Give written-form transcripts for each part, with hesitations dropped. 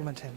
Comencem.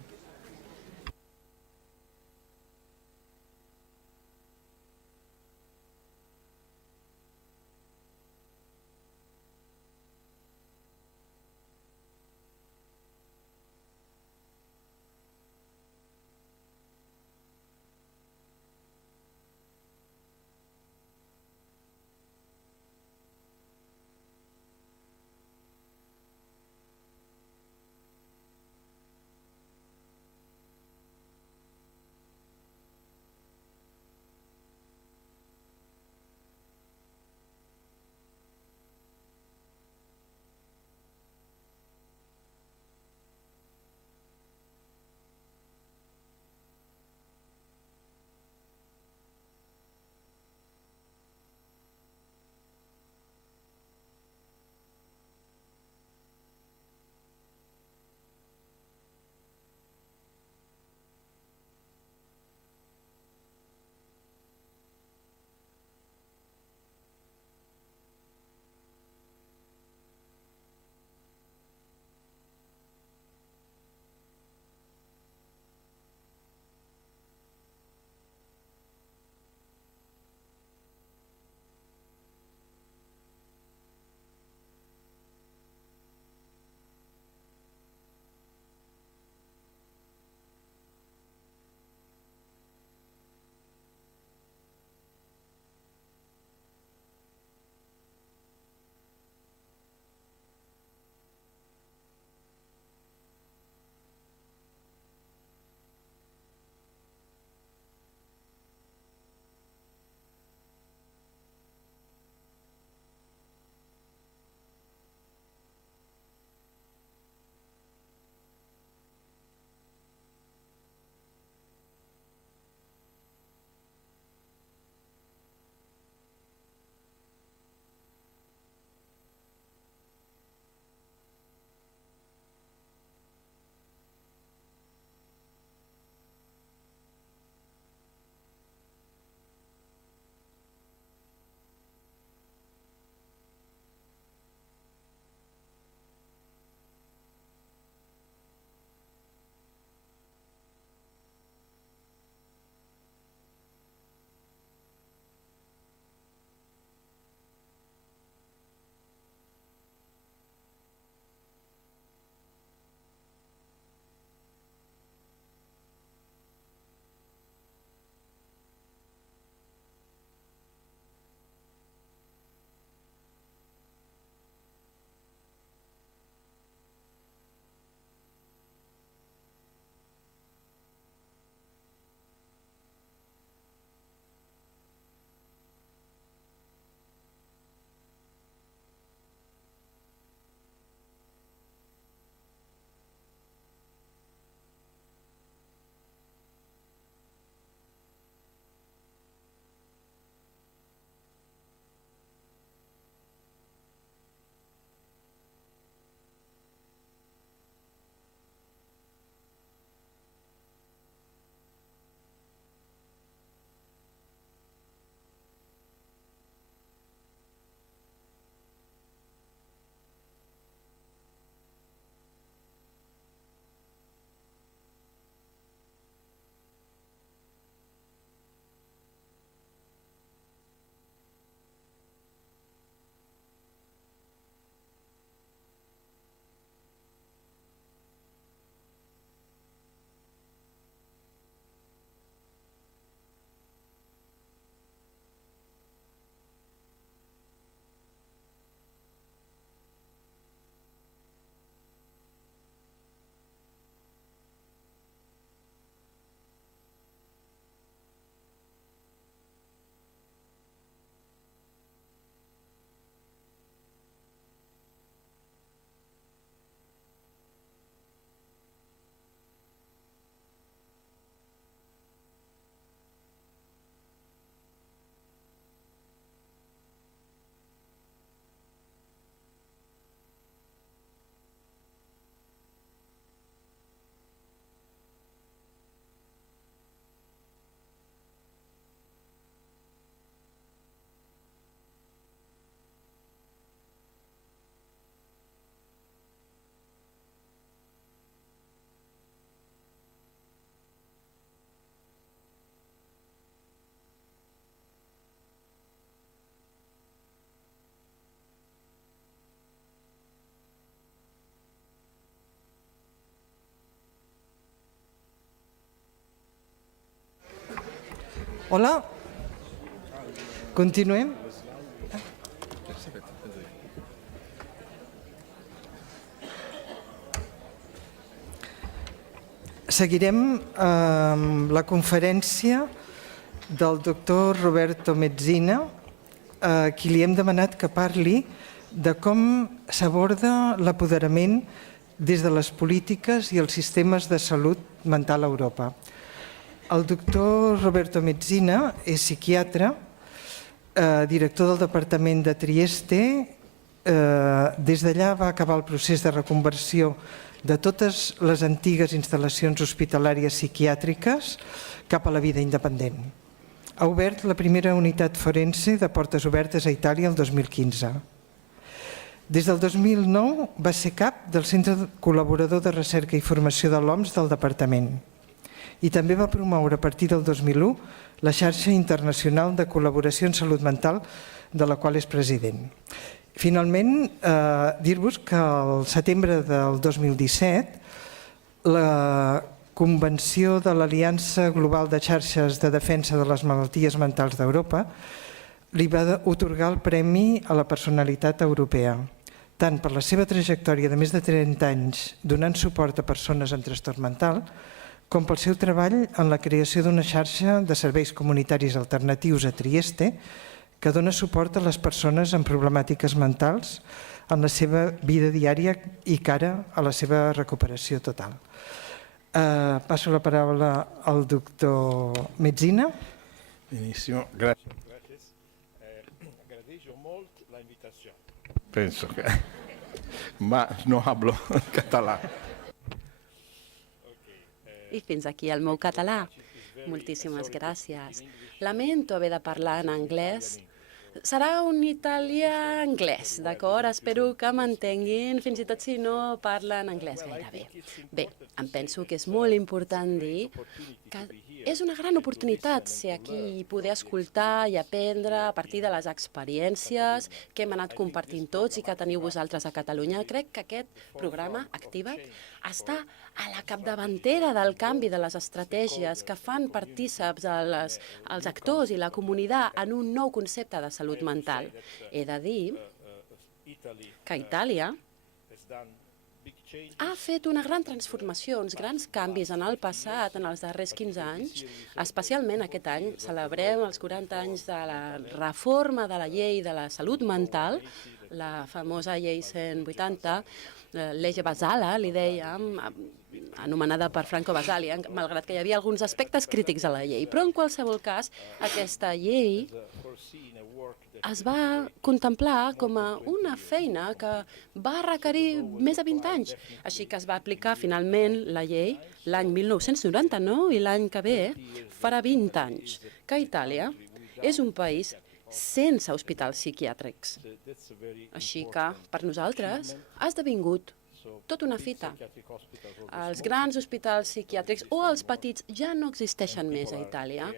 Hola. Continuem. Seguirem amb la conferència del doctor Roberto Mezzina, a qui li hem demanat que parli de com s'aborda l'apoderament des de les polítiques i els sistemes de salut mental a Europa. El doctor Roberto Mezzina és psiquiatre, director del Departament de Trieste. Des d'allà va acabar el procés de reconversió de totes les antigues instal·lacions hospitalàries psiquiàtriques cap a la vida independent. Ha obert la primera unitat forense de portes obertes a Itàlia el 2015. Des del 2009 va ser cap del Centre Col·laborador de Recerca i Formació de l'OMS del Departament i també va promoure a partir del 2001 la xarxa internacional de col·laboració en salut mental, de la qual és president. Finalment, dir-vos que al setembre del 2017 la Convenció de l'Aliança Global de Xarxes de Defensa de les Malalties Mentals d'Europa li va atorgar el Premi a la Personalitat Europea, tant per la seva trajectòria de més de 30 anys donant suport a persones amb trastorn mental, com pel seu treball en la creació d'una xarxa de serveis comunitaris alternatius a Trieste que dona suport a les persones amb problemàtiques mentals en la seva vida diària i cara a la seva recuperació total. Passo la paraula al doctor Mezzina. Benissimo, grazie. Agradeço molto la invitazione. Penso che... ma no hablo català. I fins aquí el meu català. Moltíssimes gràcies. Lamento haver de parlar en anglès. Serà un italià anglès, d'acord? Espero que m'entenguin, fins i tot si no parlen anglès gairebé. Bé, em penso que és molt important dir que és una gran oportunitat ser aquí i poder escoltar i aprendre a partir de les experiències que hem anat compartint tots i que teniu vosaltres a Catalunya. Crec que aquest programa, Activa't, està a la capdavantera del canvi de les estratègies que fan partíceps als actors i la comunitat en un nou concepte de salut mental. He de dir que Itàlia ha fet una gran transformació, uns grans canvis en el passat, en els darrers 15 anys. Especialment aquest any celebrem els 40 anys de la reforma de la llei de la salut mental, la famosa llei 180, Legge Basala, li dèiem, anomenada per Franco Basali, malgrat que hi havia alguns aspectes crítics a la llei. Però en qualsevol cas, aquesta llei es va contemplar com a una feina que va requerir més de 20 anys. Així que es va aplicar finalment la llei l'any 1999 i l'any que ve farà 20 anys que Itàlia és un país sense hospitals psiquiàtrics. Així que per nosaltres ha esdevingut tota una fita. Els grans hospitals psiquiàtrics o els petits ja no existeixen més a Itàlia.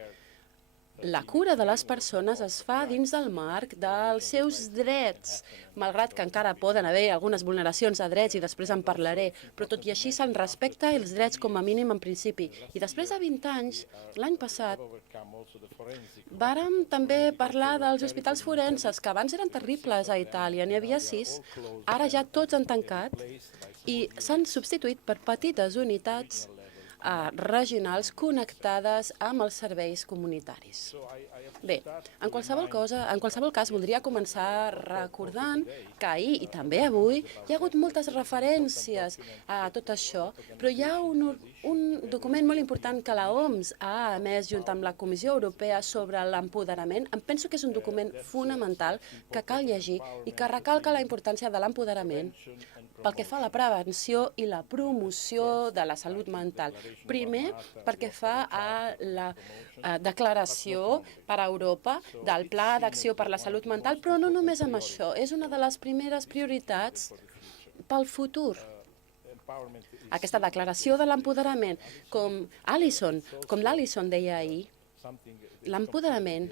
La cura de les persones es fa dins del marc dels seus drets, malgrat que encara poden haver algunes vulneracions de drets i després en parlaré, però tot i així se'n respecta els drets com a mínim en principi. I després de 20 anys, l'any passat, vàrem també parlar dels hospitals forenses, que abans eren terribles a Itàlia, n'hi havia 6, ara ja tots han tancat i s'han substituït per petites unitats regionals connectades amb els serveis comunitaris. Bé, en qualsevol cas, voldria començar recordant que ahir i també avui hi ha hagut moltes referències a tot això, però hi ha un document molt important que la OMS ha emès junt amb la Comissió Europea sobre l'empoderament. Em penso que és un document fonamental que cal llegir i que recalca la importància de l'empoderament pel que fa a la prevenció i la promoció de la salut mental. Primer, perquè fa a la declaració per a Europa del Pla d'Acció per la Salut Mental, però no només amb això, és una de les primeres prioritats pel futur. Aquesta declaració de l'empoderament, com l'Alison deia ahir, l'empoderament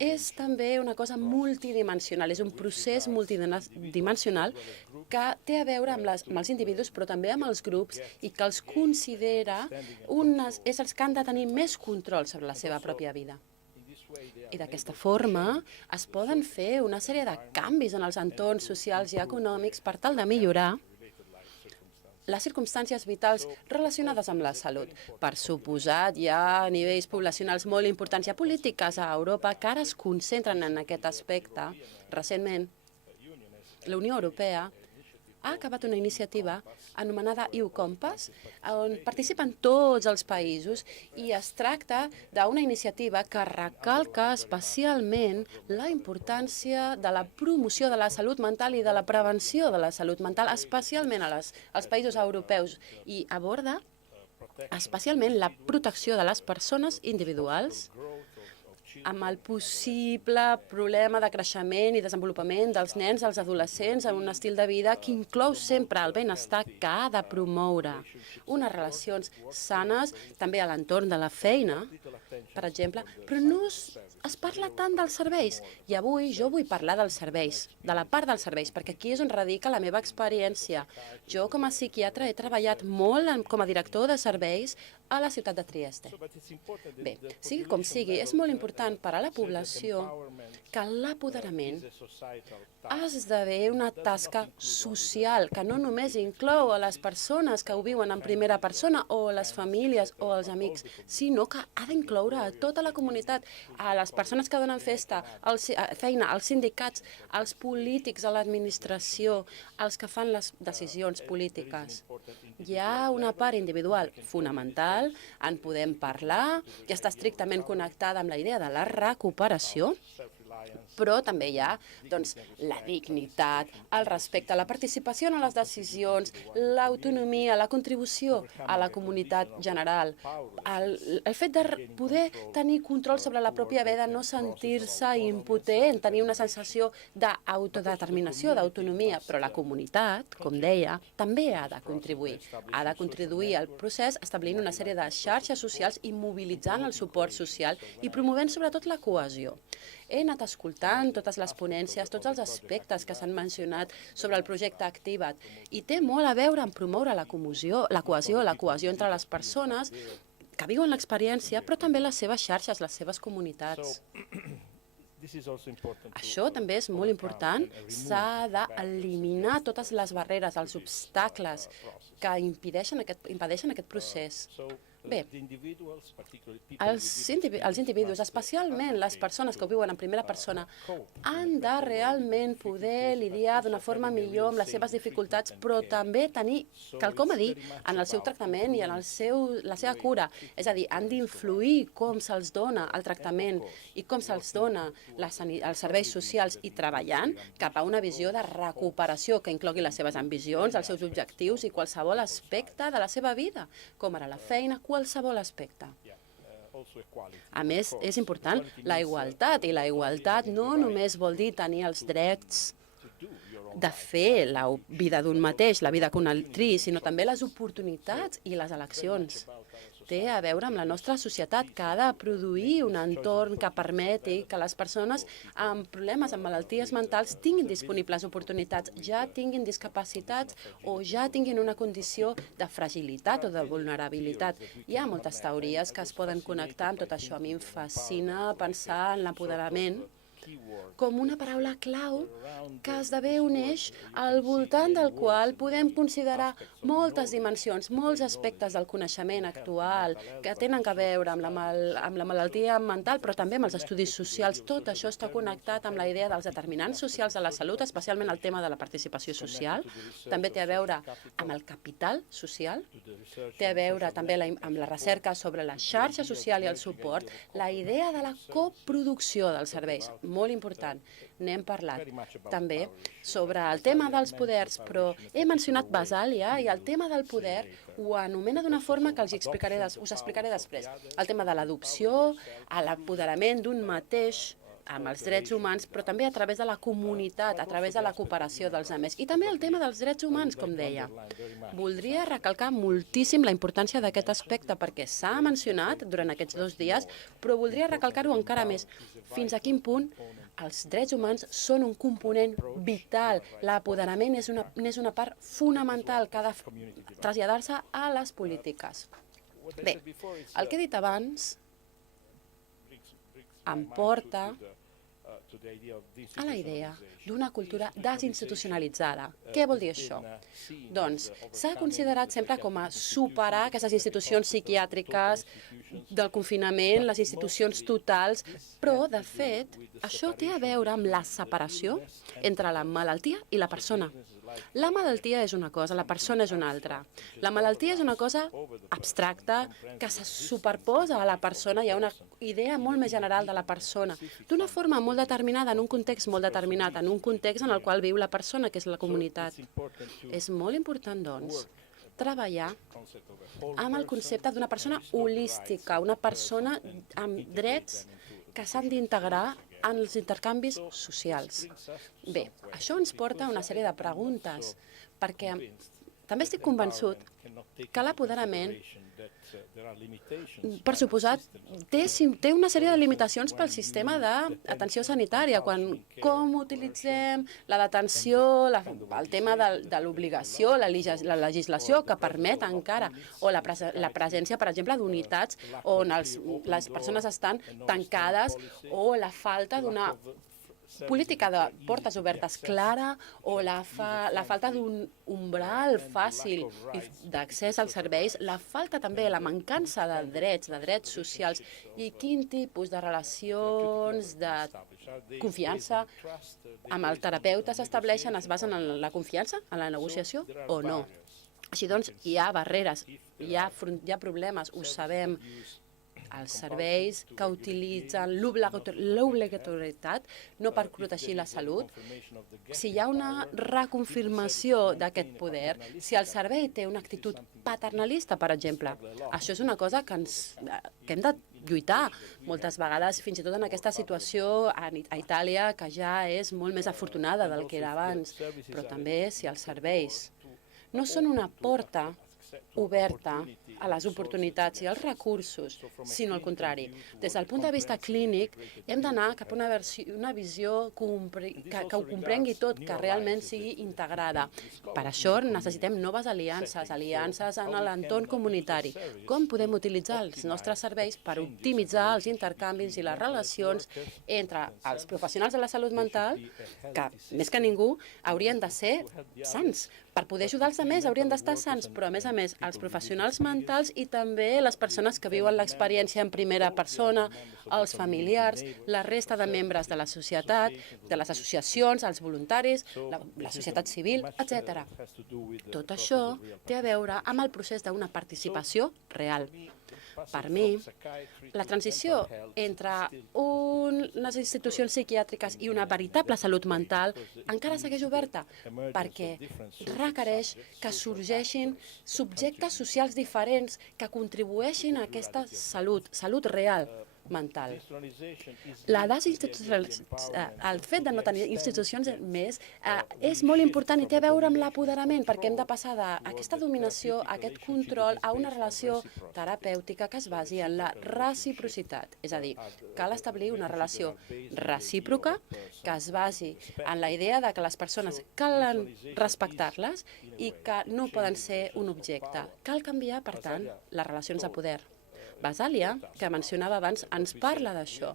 és també una cosa multidimensional, és un procés multidimensional que té a veure amb els individus, però també amb els grups, i que els considera éssers que han de tenir més control sobre la seva pròpia vida. I d'aquesta forma es poden fer una sèrie de canvis en els entorns socials i econòmics per tal de millorar les circumstàncies vitals relacionades amb la salut. Per suposat, hi ha nivells poblacionals molt importants, hi ha polítiques a Europa que ara es concentren en aquest aspecte. Recentment, la Unió Europea ha acabat una iniciativa anomenada EU Compass, on participen tots els països i es tracta d'una iniciativa que recalca especialment la importància de la promoció de la salut mental i de la prevenció de la salut mental, especialment als països europeus, i aborda especialment la protecció de les persones individuals amb el possible problema de creixement i desenvolupament dels nens, els adolescents, en un estil de vida que inclou sempre el benestar que ha de promoure unes relacions sanes, també a l'entorn de la feina, per exemple, però no es parla tant dels serveis. I avui jo vull parlar dels serveis, de la part dels serveis, perquè aquí és on radica la meva experiència. Jo, com a psiquiatre, he treballat molt com a director de serveis a la ciutat de Trieste. Bé, sigui com sigui, és molt important per a la població que l'apoderament esdevé una tasca social, que no només inclou a les persones que ho viuen en primera persona o les famílies o els amics, sinó que ha d'incloure a tota la comunitat, a les persones que donen feina, als sindicats, als polítics, a l'administració, als que fan les decisions polítiques. Hi ha una part individual fonamental, en podem parlar, que està estrictament connectada amb la idea de la recuperació, però també hi ha la dignitat, el respecte, la participació en les decisions, l'autonomia, la contribució a la comunitat general, el fet de poder tenir control sobre la pròpia vida, no sentir-se impotent, tenir una sensació d'autodeterminació, d'autonomia, però la comunitat, com deia, també ha de contribuir. Ha de contribuir al procés establint una sèrie de xarxes socials i mobilitzant el suport social i promovent sobretot la cohesió. He anat escoltant totes les ponències, tots els aspectes que s'han mencionat sobre el projecte Activa't, i té molt a veure amb promoure la cohesió entre les persones que viuen l'experiència, però també les seves xarxes, les seves comunitats. Això també és molt important. S'ha d'eliminar totes les barreres, els obstacles que impedeixen aquest procés. Bé, els individus, especialment les persones que ho viuen en primera persona, han de realment poder lidiar d'una forma millor amb les seves dificultats, però també tenir quelcom a dir en el seu tractament i en la seva cura. És a dir, han d'influir com se'ls dona el tractament i com se'ls dona els serveis socials i treballant cap a una visió de recuperació que inclogui les seves ambicions, els seus objectius i qualsevol aspecte de la seva vida, com ara la feina, qualsevol aspecte. A més, és important la igualtat, i la igualtat no només vol dir tenir els drets de fer la vida d'un mateix, la vida que un altre, sinó també les oportunitats i les eleccions. Té a veure amb la nostra societat, que ha de produir un entorn que permeti que les persones amb problemes, amb malalties mentals, tinguin disponibles oportunitats, ja tinguin discapacitats o ja tinguin una condició de fragilitat o de vulnerabilitat. Hi ha moltes teories que es poden connectar amb tot això. A mi em fascina pensar en l'apoderament com una paraula clau que esdevé un eix al voltant del qual podem considerar moltes dimensions, molts aspectes del coneixement actual que tenen a veure amb la malaltia mental, però també amb els estudis socials. Tot això està connectat amb la idea dels determinants socials de la salut, especialment el tema de la participació social. També té a veure amb el capital social, té a veure també amb la recerca sobre la xarxa social i el suport, la idea de la coproducció dels serveis, molt important. N'hem parlat també sobre el tema dels poders, però he mencionat Basàlia i el tema del poder ho anomena d'una forma que us explicaré després. El tema de l'adopció, l'apoderament d'un mateix amb els drets humans, però també a través de la comunitat, a través de la cooperació dels altres. I també el tema dels drets humans, com deia. Voldria recalcar moltíssim la importància d'aquest aspecte, perquè s'ha mencionat durant aquests 2 dies, però voldria recalcar-ho encara més. Fins a quin punt els drets humans són un component vital. L'apoderament és una part fonamental que ha de traslladar-se a les polítiques. Bé, el que he dit abans em porta a la idea d'una cultura desinstitucionalitzada. Què vol dir això? Doncs s'ha considerat sempre com a superar aquestes institucions psiquiàtriques del confinament, les institucions totals, però, de fet, això té a veure amb la separació entre la malaltia i la persona. La malaltia és una cosa, la persona és una altra. La malaltia és una cosa abstracta que se superposa a la persona, hi ha una idea molt més general de la persona, d'una forma molt determinada, en un context molt determinat, en un context en el qual viu la persona, que és la comunitat. És molt important, doncs, treballar amb el concepte d'una persona holística, una persona amb drets que s'han d'integrar en els intercanvis socials. Bé, això ens porta a una sèrie de preguntes, perquè també estic convençut que l'apoderament, per suposat, té una sèrie de limitacions pel sistema d'atenció sanitària, com utilitzem la detenció, el tema de l'obligació, la legislació que permet encara, o la presència, per exemple, d'unitats on les persones estan tancades, o la falta d'una política de portes obertes clara o la falta d'un umbral fàcil d'accés als serveis, la falta també, la mancança de drets socials i quin tipus de relacions de confiança amb el terapeuta s'estableixen, es basen en la confiança, en la negociació o no. Així doncs, hi ha barreres, hi ha problemes, ho sabem. Els serveis que utilitzen l'obligatorietat no per protegir la salut, si hi ha una reconfirmació d'aquest poder, si el servei té una actitud paternalista, per exemple, això és una cosa que hem de lluitar moltes vegades, fins i tot en aquesta situació a Itàlia, que ja és molt més afortunada del que era abans, però també si els serveis no són una porta oberta a les oportunitats i als recursos, sinó al contrari. Des del punt de vista clínic, hem d'anar cap a una visió que ho comprengui tot, que realment sigui integrada. Per això necessitem noves aliances en l'entorn comunitari. Com podem utilitzar els nostres serveis per optimitzar els intercanvis i les relacions entre els professionals de la salut mental, que, més que ningú, haurien de ser sants. Per poder ajudar els altres haurien d'estar sants, però a més, els professionals mentals i també les persones que viuen l'experiència en primera persona, els familiars, la resta de membres de la societat, de les associacions, els voluntaris, la societat civil, etc. Tot això té a veure amb el procés d'una participació real. Per mi, la transició entre unes institucions psiquiàtriques i una veritable salut mental encara segueix oberta, perquè requereix que sorgeixin subjectes socials diferents que contribueixin a aquesta salut real mental. El fet de no tenir institucions més és molt important i té a veure amb l'apoderament, perquè hem de passar d'aquesta dominació, aquest control, a una relació terapèutica que es basi en la reciprocitat. És a dir, cal establir una relació recíproca que es basi en la idea de que les persones calen respectar-les i que no poden ser un objecte. Cal canviar, per tant, les relacions de poder. Basàlia, que mencionava abans, ens parla d'això.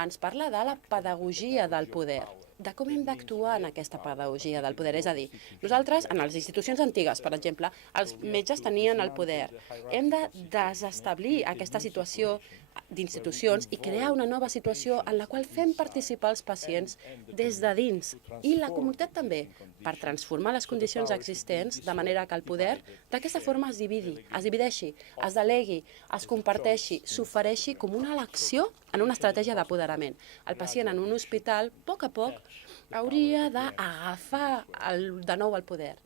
Ens parla de la pedagogia del poder, de com hem d'actuar en aquesta pedagogia del poder. És a dir, nosaltres, en les institucions antigues, per exemple, els metges tenien el poder. Hem de desestablir aquesta situació d'institucions i crear una nova situació en la qual fem participar els pacients des de dins i la comunitat també, per transformar les condicions existents de manera que el poder d'aquesta forma es divideixi, es delegui, es comparteixi, s'ofereixi com una elecció en una estratègia d'apoderament. El pacient en un hospital, a poc, hauria d'agafar de nou el poder,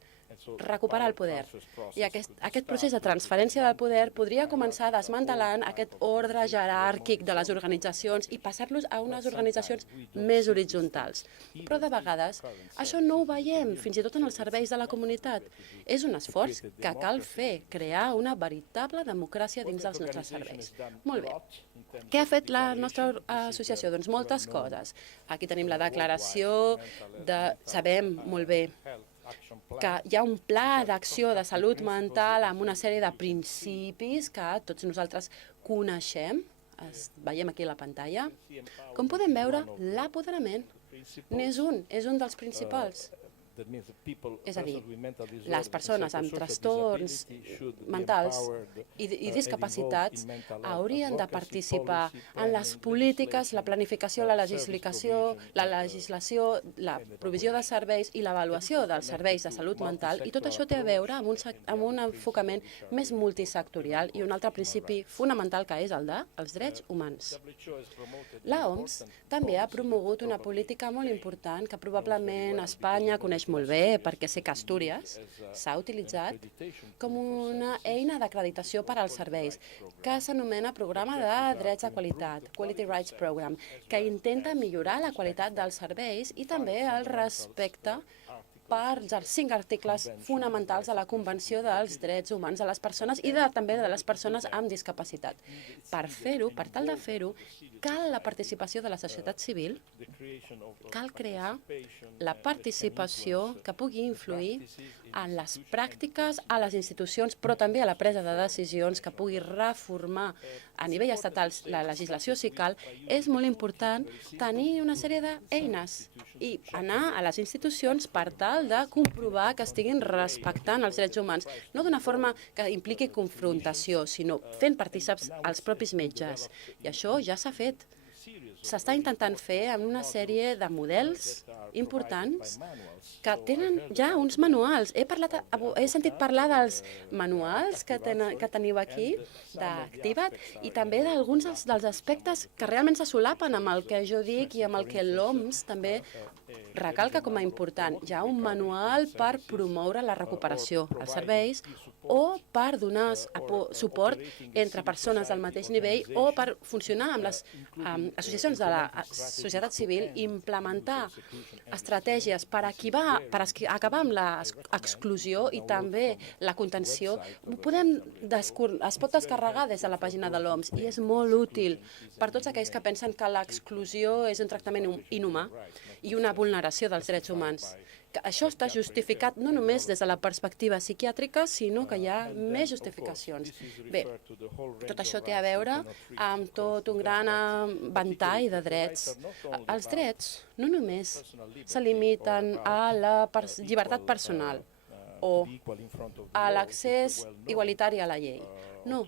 recuperar el poder. I aquest procés de transferència del poder podria començar desmantelant aquest ordre jeràrquic de les organitzacions i passar-los a unes organitzacions més horitzontals. Però de vegades això no ho veiem, fins i tot en els serveis de la comunitat. És un esforç que cal fer, crear una veritable democràcia dins dels nostres serveis. Molt bé. Què ha fet la nostra associació? Doncs moltes coses. Aquí tenim la declaració sabem molt bé que hi ha un pla d'acció de salut mental amb una sèrie de principis que tots nosaltres coneixem veiem aquí a la pantalla. Com podem veure, l'apoderament n'és un dels principals. És a dir, les persones amb trastorns mentals i discapacitats haurien de participar en les polítiques, la planificació, la legislació, la provisió de serveis i l'avaluació dels serveis de salut mental, i tot això té a veure amb un enfocament més multisectorial i un altre principi fonamental que és el dels drets humans. L'OMS també ha promogut una política molt important que probablement Espanya coneix molt bé, perquè sé que Astúries s'ha utilitzat com una eina d'acreditació per als serveis, que s'anomena Programa de Drets de Qualitat, Quality Rights Program, que intenta millorar la qualitat dels serveis i també el respecte per els 5 articles fonamentals de la Convenció dels Drets Humans de les Persones i també de les persones amb discapacitat. Per tal de fer-ho, cal la participació de la societat civil, cal crear la participació que pugui influir en les pràctiques a les institucions, però també a la presa de decisions, que pugui reformar a nivell estatal la legislació si cal. És molt important tenir una sèrie d'eines i anar a les institucions per tal de comprovar que estiguin respectant els drets humans, no d'una forma que impliqui confrontació, sinó fent partícips els propis metges. I això ja s'ha fet. S'està intentant fer amb una sèrie de models importants que tenen ja uns manuals. He sentit parlar dels manuals que teniu aquí, d'Activa't, i també d'alguns dels aspectes que realment se solapen amb el que jo dic i amb el que l'OMS també recalca com a important. Hi ha un manual per promoure la recuperació als serveis o per donar suport entre persones del mateix nivell o per funcionar amb les associacions de la societat civil i implementar estratègies per acabar amb l'exclusió i també la contenció. Es pot descarregar des de la pàgina de l'OMS i és molt útil per tots aquells que pensen que l'exclusió és un tractament inhumà i una vulneració dels drets humans. Això està justificat no només des de la perspectiva psiquiàtrica, sinó que hi ha més justificacions. Bé, tot això té a veure amb tot un gran ventall de drets. Els drets no només se limiten a la llibertat personal o a l'accés igualitari a la llei. No,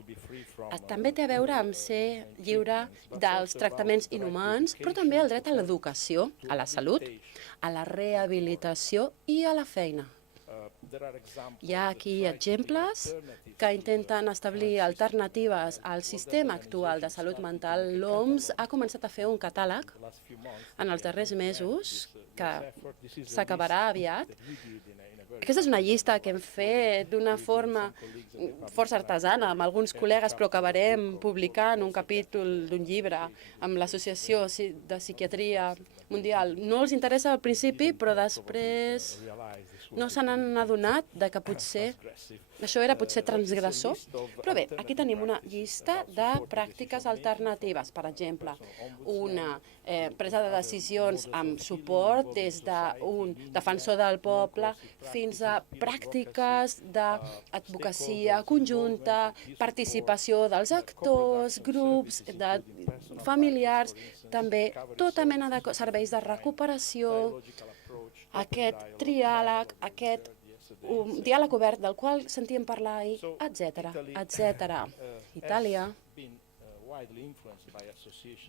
també té a veure amb ser lliure dels tractaments inhumans, però també el dret a l'educació, a la salut, a la rehabilitació i a la feina. Hi ha aquí exemples que intenten establir alternatives al sistema actual de salut mental. L'OMS ha començat a fer un catàleg en els darrers mesos, que s'acabarà aviat. Aquesta és una llista que hem fet d'una forma força artesana amb alguns col·legues, però acabarem publicant un capítol d'un llibre amb l'Associació de Psiquiatria Mundial. No els interessa al principi, però després no se n'han adonat que potser això era transgressor. Però bé, aquí tenim una llista de pràctiques alternatives. Per exemple, una presa de decisions amb suport des d'un defensor del poble fins a pràctiques d'advocacia conjunta, participació dels actors, grups, de familiars, també tota mena de serveis de recuperació, aquest triàleg, aquest diàleg obert del qual sentíem parlar ahir, etc. Itàlia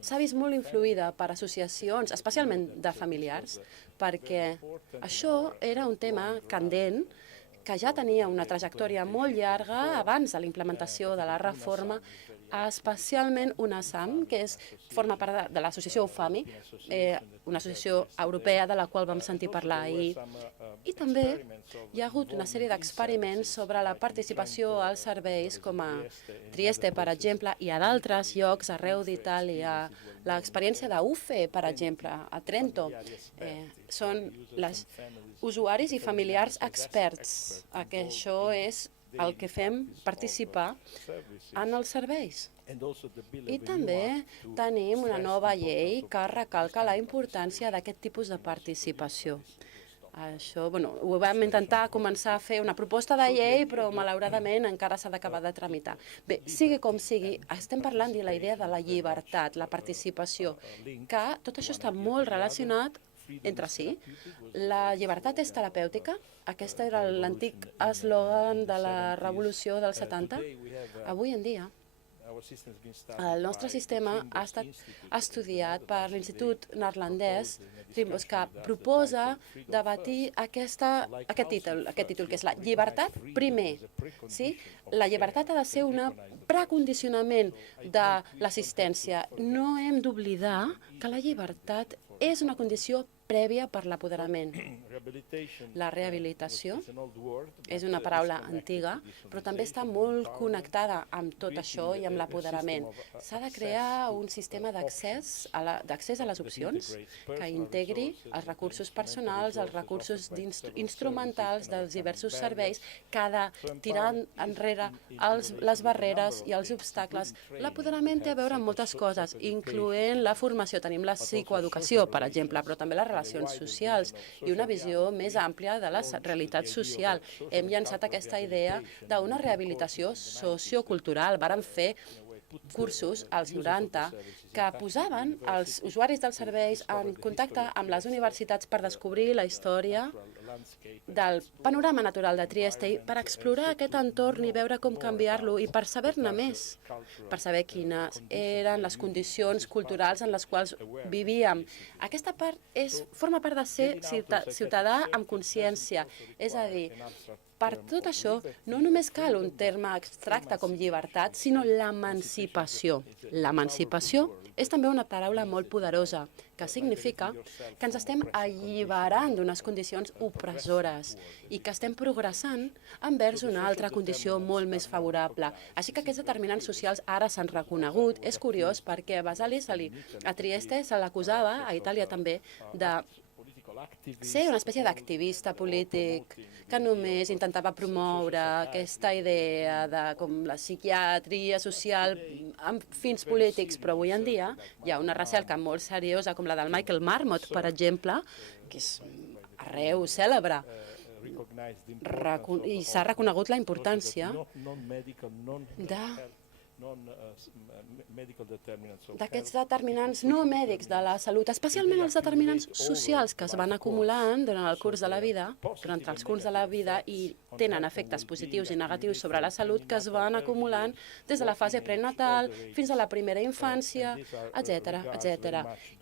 s'ha vist molt influïda per associacions, especialment de familiars, perquè això era un tema candent que ja tenia una trajectòria molt llarga abans de la implementació de la reforma, especialment UNASAM, que forma part de l'associació UFAMI, una associació europea de la qual vam sentir parlar ahir. I també hi ha hagut una sèrie d'experiments sobre la participació als serveis, com a Trieste, per exemple, i a d'altres llocs arreu d'Itàlia. L'experiència d'UFE, per exemple, a Trento, són els usuaris i familiars experts. Això és el que fem participar en els serveis. I també tenim una nova llei que recalca la importància d'aquest tipus de participació. Això, ho vam intentar començar a fer una proposta de llei, però malauradament encara s'ha d'acabar de tramitar. Bé, sigui com sigui, estem parlant de la idea de la llibertat, la participació, que tot això està molt relacionat entre si. La llibertat és terapèutica. Aquest era l'antic eslògan de la revolució dels 70. Avui en dia, el nostre sistema ha estat estudiat per l'Institut Neerlandès Trimbos, que proposa debatir aquest títol, que és la llibertat primer. Sí? La llibertat ha de ser un precondicionament de l'assistència. No hem d'oblidar que la llibertat és una condició prèvia per l'apoderament. La rehabilitació és una paraula antiga, però també està molt connectada amb tot això i amb l'apoderament. S'ha de crear un sistema d'accés a les opcions que integri els recursos personals, els recursos instrumentals dels diversos serveis, que ha de tirar enrere les barreres i els obstacles. L'apoderament té a veure amb moltes coses, incloent la formació. Tenim la psicoeducació, per exemple, però també les relacions socials i una visió més àmplia de la realitat social. Hem llançat aquesta idea d'una rehabilitació sociocultural. Vàrem fer cursos als 90 que posaven els usuaris dels serveis en contacte amb les universitats per descobrir la història del panorama natural de Trieste i per explorar aquest entorn i veure com canviar-lo i per saber-ne més, per saber quines eren les condicions culturals en les quals vivíem. Aquesta part forma part de ser ciutadà amb consciència, és a dir, per tot això, no només cal un terme abstracte com llibertat, sinó l'emancipació. L'emancipació és també una paraula molt poderosa, que significa que ens estem alliberant d'unes condicions opressores i que estem progressant envers una altra condició molt més favorable. Així que aquests determinants socials ara s'han reconegut. És curiós perquè a Basali, a Trieste, se l'acusava, a Itàlia també, de ser una espècie d'activista polític que només intentava promoure aquesta idea de com la psiquiatria social amb fins polítics, però avui en dia hi ha una recerca molt seriosa com la del Michael Marmot, per exemple, que és arreu cèlebre, i s'ha reconegut la importància d'aquests determinants no mèdics de la salut, especialment els determinants socials que es van acumulant durant el curs de la vida, durant els curs de la vida i tenen efectes positius i negatius sobre la salut que es van acumulant des de la fase prenatal fins a la primera infància, etc.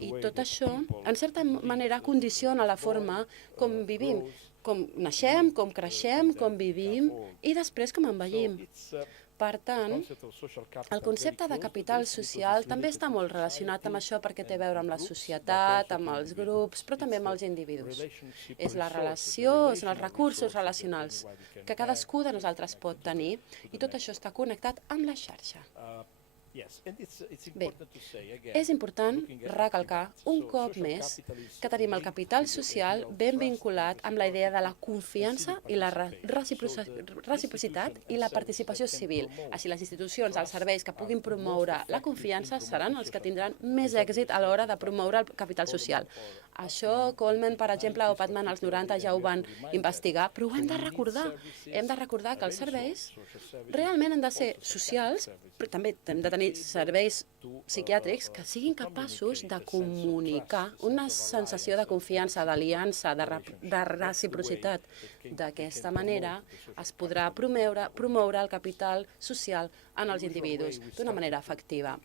I tot això, en certa manera, condiciona la forma com vivim, com naixem, com creixem, com vivim i després com envellim. Per tant, el concepte de capital social també està molt relacionat amb això perquè té a veure amb la societat, amb els grups, però també amb els individus. És la relació, són els recursos relacionals que cadascú de nosaltres pot tenir i tot això està connectat amb la xarxa. Bé, és important recalcar un cop més que tenim el capital social ben vinculat amb la idea de la confiança i la reciprocitat i la participació civil. Així, les institucions, els serveis que puguin promoure la confiança seran els que tindran més èxit a l'hora de promoure el capital social. Això, Coleman, per exemple, o Patman als 90 ja ho van investigar, però ho hem de recordar. Hem de recordar que els serveis realment han de ser socials, però també hem de tenir serveis psiquiàtrics que siguin capaços de comunicar una sensació de confiança, d'aliança, de reciprocitat. D'aquesta manera es podrà promoure el capital social en els individus d'una manera efectiva.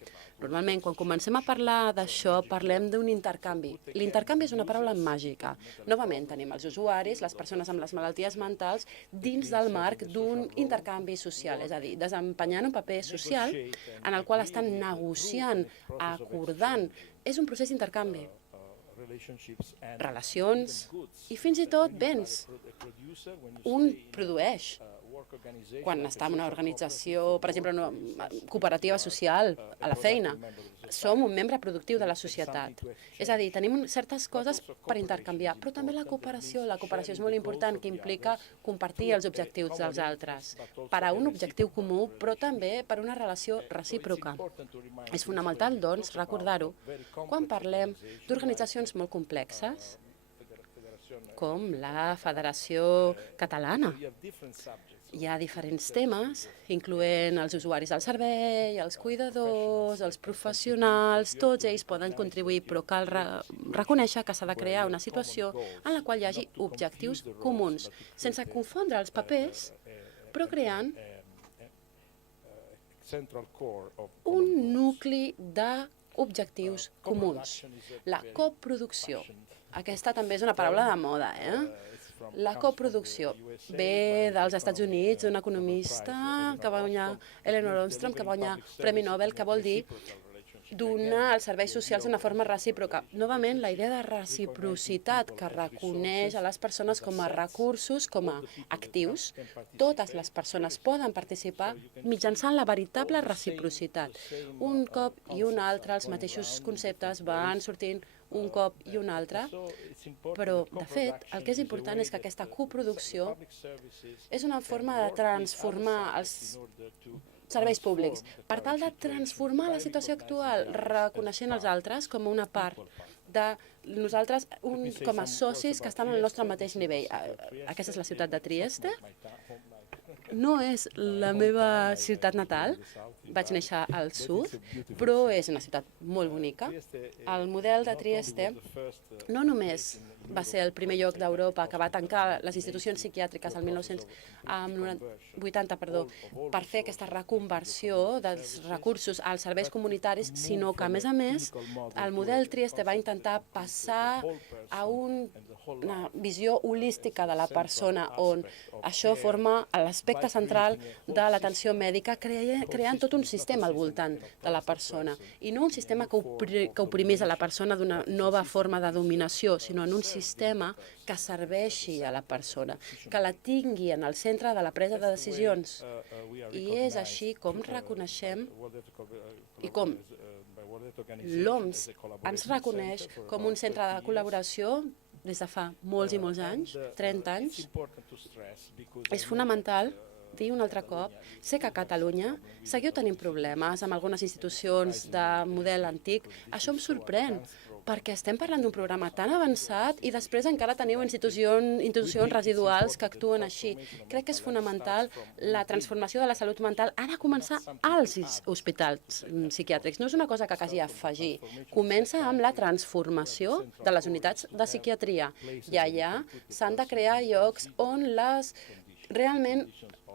Normalment, quan comencem a parlar d'això, parlem d'un intercanvi. L'intercanvi és una paraula màgica. Novament, tenim els usuaris, les persones amb les malalties mentals, dins del marc d'un intercanvi social, és a dir, desempenyant un paper social en el qual estan negociant, acordant. És un procés d'intercanvi. Relacions i fins i tot béns. Un produeix. Quan està en una organització, per exemple, una cooperativa social, a la feina, som un membre productiu de la societat. És a dir, tenim certes coses per intercanviar, però també la cooperació. La cooperació és molt important, que implica compartir els objectius dels altres per a un objectiu comú, però també per una relació recíproca. És fonamental, doncs, recordar-ho quan parlem d'organitzacions molt complexes, com la Federació Catalana. You have different subjects. Hi ha diferents temes, incloent els usuaris del servei, els cuidadors, els professionals, tots ells poden contribuir, però cal reconèixer que s'ha de crear una situació en la qual hi hagi objectius comuns, sense confondre els papers, però creant Central core of un nucli d'objectius comuns. La coproducció. Aquesta també és una paraula de moda, La coproducció ve dels Estats Units, d'un economista que va guanyar, Eleanor Ostrom, que va guanyar Premi Nobel, que vol dir donar els serveis socials d'una forma recíproca. Novament, la idea de reciprocitat que reconeix a les persones com a recursos, com a actius. Totes les persones poden participar mitjançant la veritable reciprocitat. Un cop i un altre, els mateixos conceptes van sortint un cop i un altre, però, de fet, el que és important és que aquesta coproducció és una forma de transformar els serveis públics, per tal de transformar la situació actual, reconeixent els altres com una part de nosaltres, com a socis que estan al nostre mateix nivell. Aquesta és la ciutat de Trieste. No és la meva ciutat natal, vaig néixer al sud, però és una ciutat molt bonica. El model de Trieste no només va ser el primer lloc d'Europa que va tancar les institucions psiquiàtriques el 1980 per fer aquesta reconversió dels recursos als serveis comunitaris, sinó que, a més, el model Trieste va intentar passar a una visió holística de la persona, on això forma l'aspecte central de l'atenció mèdica, creant tot un sistema al voltant de la persona, i no un sistema que oprimís a la persona d'una nova forma de dominació, sinó en un sistema que serveixi a la persona, que la tingui en el centre de la presa de decisions. I és així com reconeixem i com l'OMS ens reconeix com un centre de col·laboració des de fa molts i molts anys, 30 anys. És fonamental dir un altre cop, sé que a Catalunya seguiu tenint problemes amb algunes institucions de model antic. Això em sorprèn, perquè estem parlant d'un programa tan avançat i després encara teniu institucions residuals que actuen així. Crec que és fonamental. La transformació de la salut mental ha de començar als hospitals psiquiàtrics. No és una cosa que hagi d'afegir. Comença amb la transformació de les unitats de psiquiatria. I allà s'han de crear llocs on realment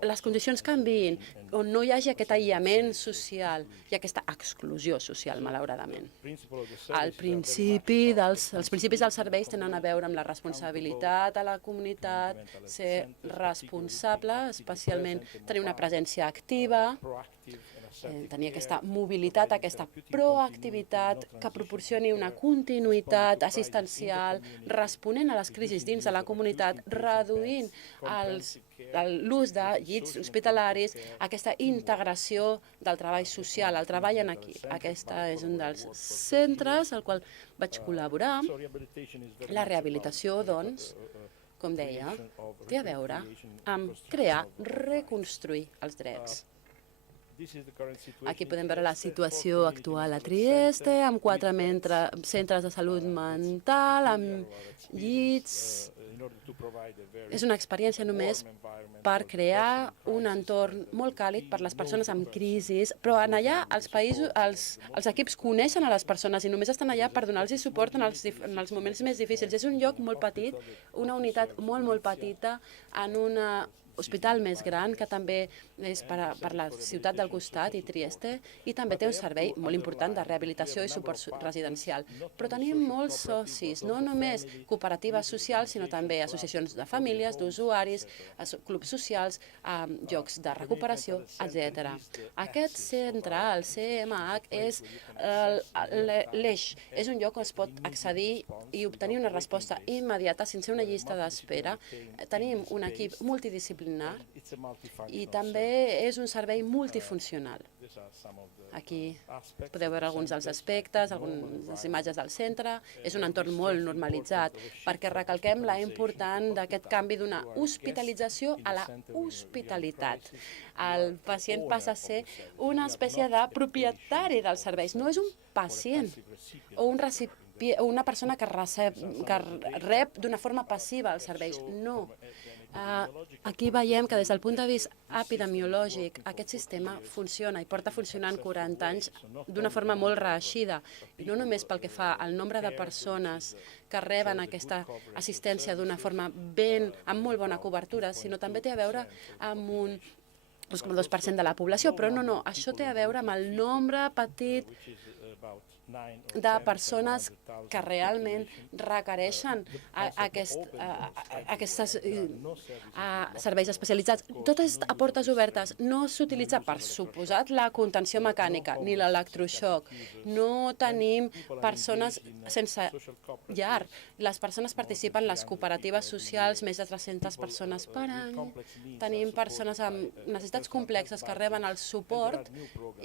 les condicions canviïn, on no hi hagi aquest aïllament social i aquesta exclusió social, malauradament. Els principis dels serveis tenen a veure amb la responsabilitat a la comunitat, ser responsable, especialment tenir una presència activa, tenir aquesta mobilitat, aquesta proactivitat que proporcioni una continuïtat assistencial, responent a les crisis dins de la comunitat, reduint l'ús de llits hospitalaris, aquesta integració del treball social, el treball en equip. Aquest és un dels centres al qual vaig col·laborar. La rehabilitació, doncs, com deia, té a veure amb crear, reconstruir els drets. Aquí podem veure la situació actual a Trieste, amb 4 centres de salut mental, amb llits. És una experiència només per crear un entorn molt càlid per les persones amb crisis, però en allà els equips coneixen a les persones i només estan allà per donar-los suport en els moments més difícils. És un lloc molt petit, una unitat molt petita, en un hospital més gran, que també és per la ciutat del costat i Trieste, i també té un servei molt important de rehabilitació i suport residencial. Però tenim molts socis, no només cooperatives socials, sinó també associacions de famílies, d'usuaris, clubs socials, llocs de recuperació, etc. Aquest centre, el CMH, és l'eix. És un lloc on es pot accedir i obtenir una resposta immediata sense una llista d'espera. Tenim un equip multidisciplinari i també és un servei multifuncional. Aquí podeu veure alguns dels aspectes, algunes imatges del centre. És un entorn molt normalitzat perquè recalquem la important d'aquest canvi d'una hospitalització a la hospitalitat. El pacient passa a ser una espècie de propietari dels serveis. No és un pacient o un una persona que rep d'una forma passiva els serveis. No. Aquí veiem que des del punt de vista epidemiològic aquest sistema funciona i porta funcionant 40 anys d'una forma molt reeixida. I no només pel que fa al nombre de persones que reben aquesta assistència d'una forma amb molt bona cobertura, sinó també té a veure amb un 2,2% de la població, però no, això té a veure amb el nombre petit de persones que realment requereixen aquests serveis especialitzats. Tot és a portes obertes. No s'utilitza, per suposat, la contenció mecànica ni l'electroxoc. No tenim persones sense llar. Les persones participen en les cooperatives socials, més de 300 persones per any. Tenim persones amb necessitats complexes que reben el suport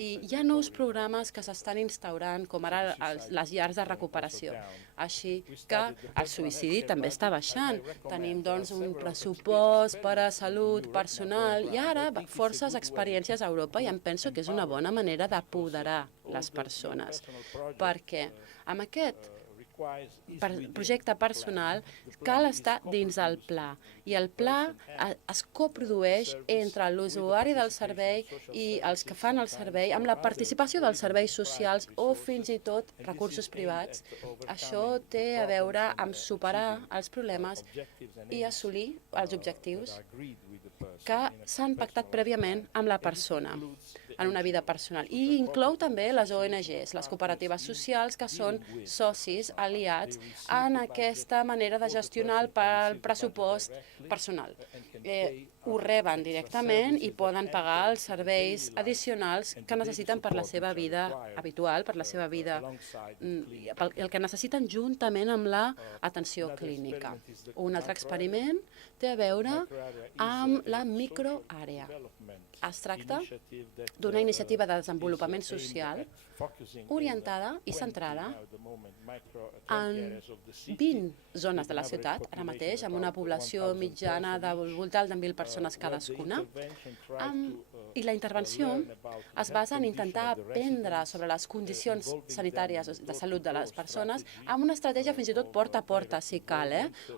i hi ha nous programes que s'estan instaurant, com ara les llars de recuperació. Així que el suïcidi també està baixant. Tenim doncs un pressupost per a salut personal i ara forces experiències a Europa i em penso que és una bona manera d'apoderar les persones. Perquè amb aquest projecte personal cal estar dins el pla i el pla es coprodueix entre l'usuari del servei i els que fan el servei amb la participació dels serveis socials o fins i tot recursos privats. Això té a veure amb superar els problemes i assolir els objectius que s'han pactat prèviament amb la persona en una vida personal. I inclou també les ONGs, les cooperatives socials, que són socis aliats en aquesta manera de gestionar el pressupost personal. Ho reben directament i poden pagar els serveis addicionals que necessiten per la seva vida habitual, per la seva vida, el que necessiten juntament amb l'atenció clínica. Un altre experiment té a veure amb la microàrea. Es tracta d'una iniciativa de desenvolupament social orientada i centrada en 20 zones de la ciutat, ara mateix, amb una població mitjana del voltant de 1.000 persones cadascuna. I la intervenció es basa en intentar aprendre sobre les condicions sanitàries de salut de les persones amb una estratègia fins i tot porta a porta, si cal,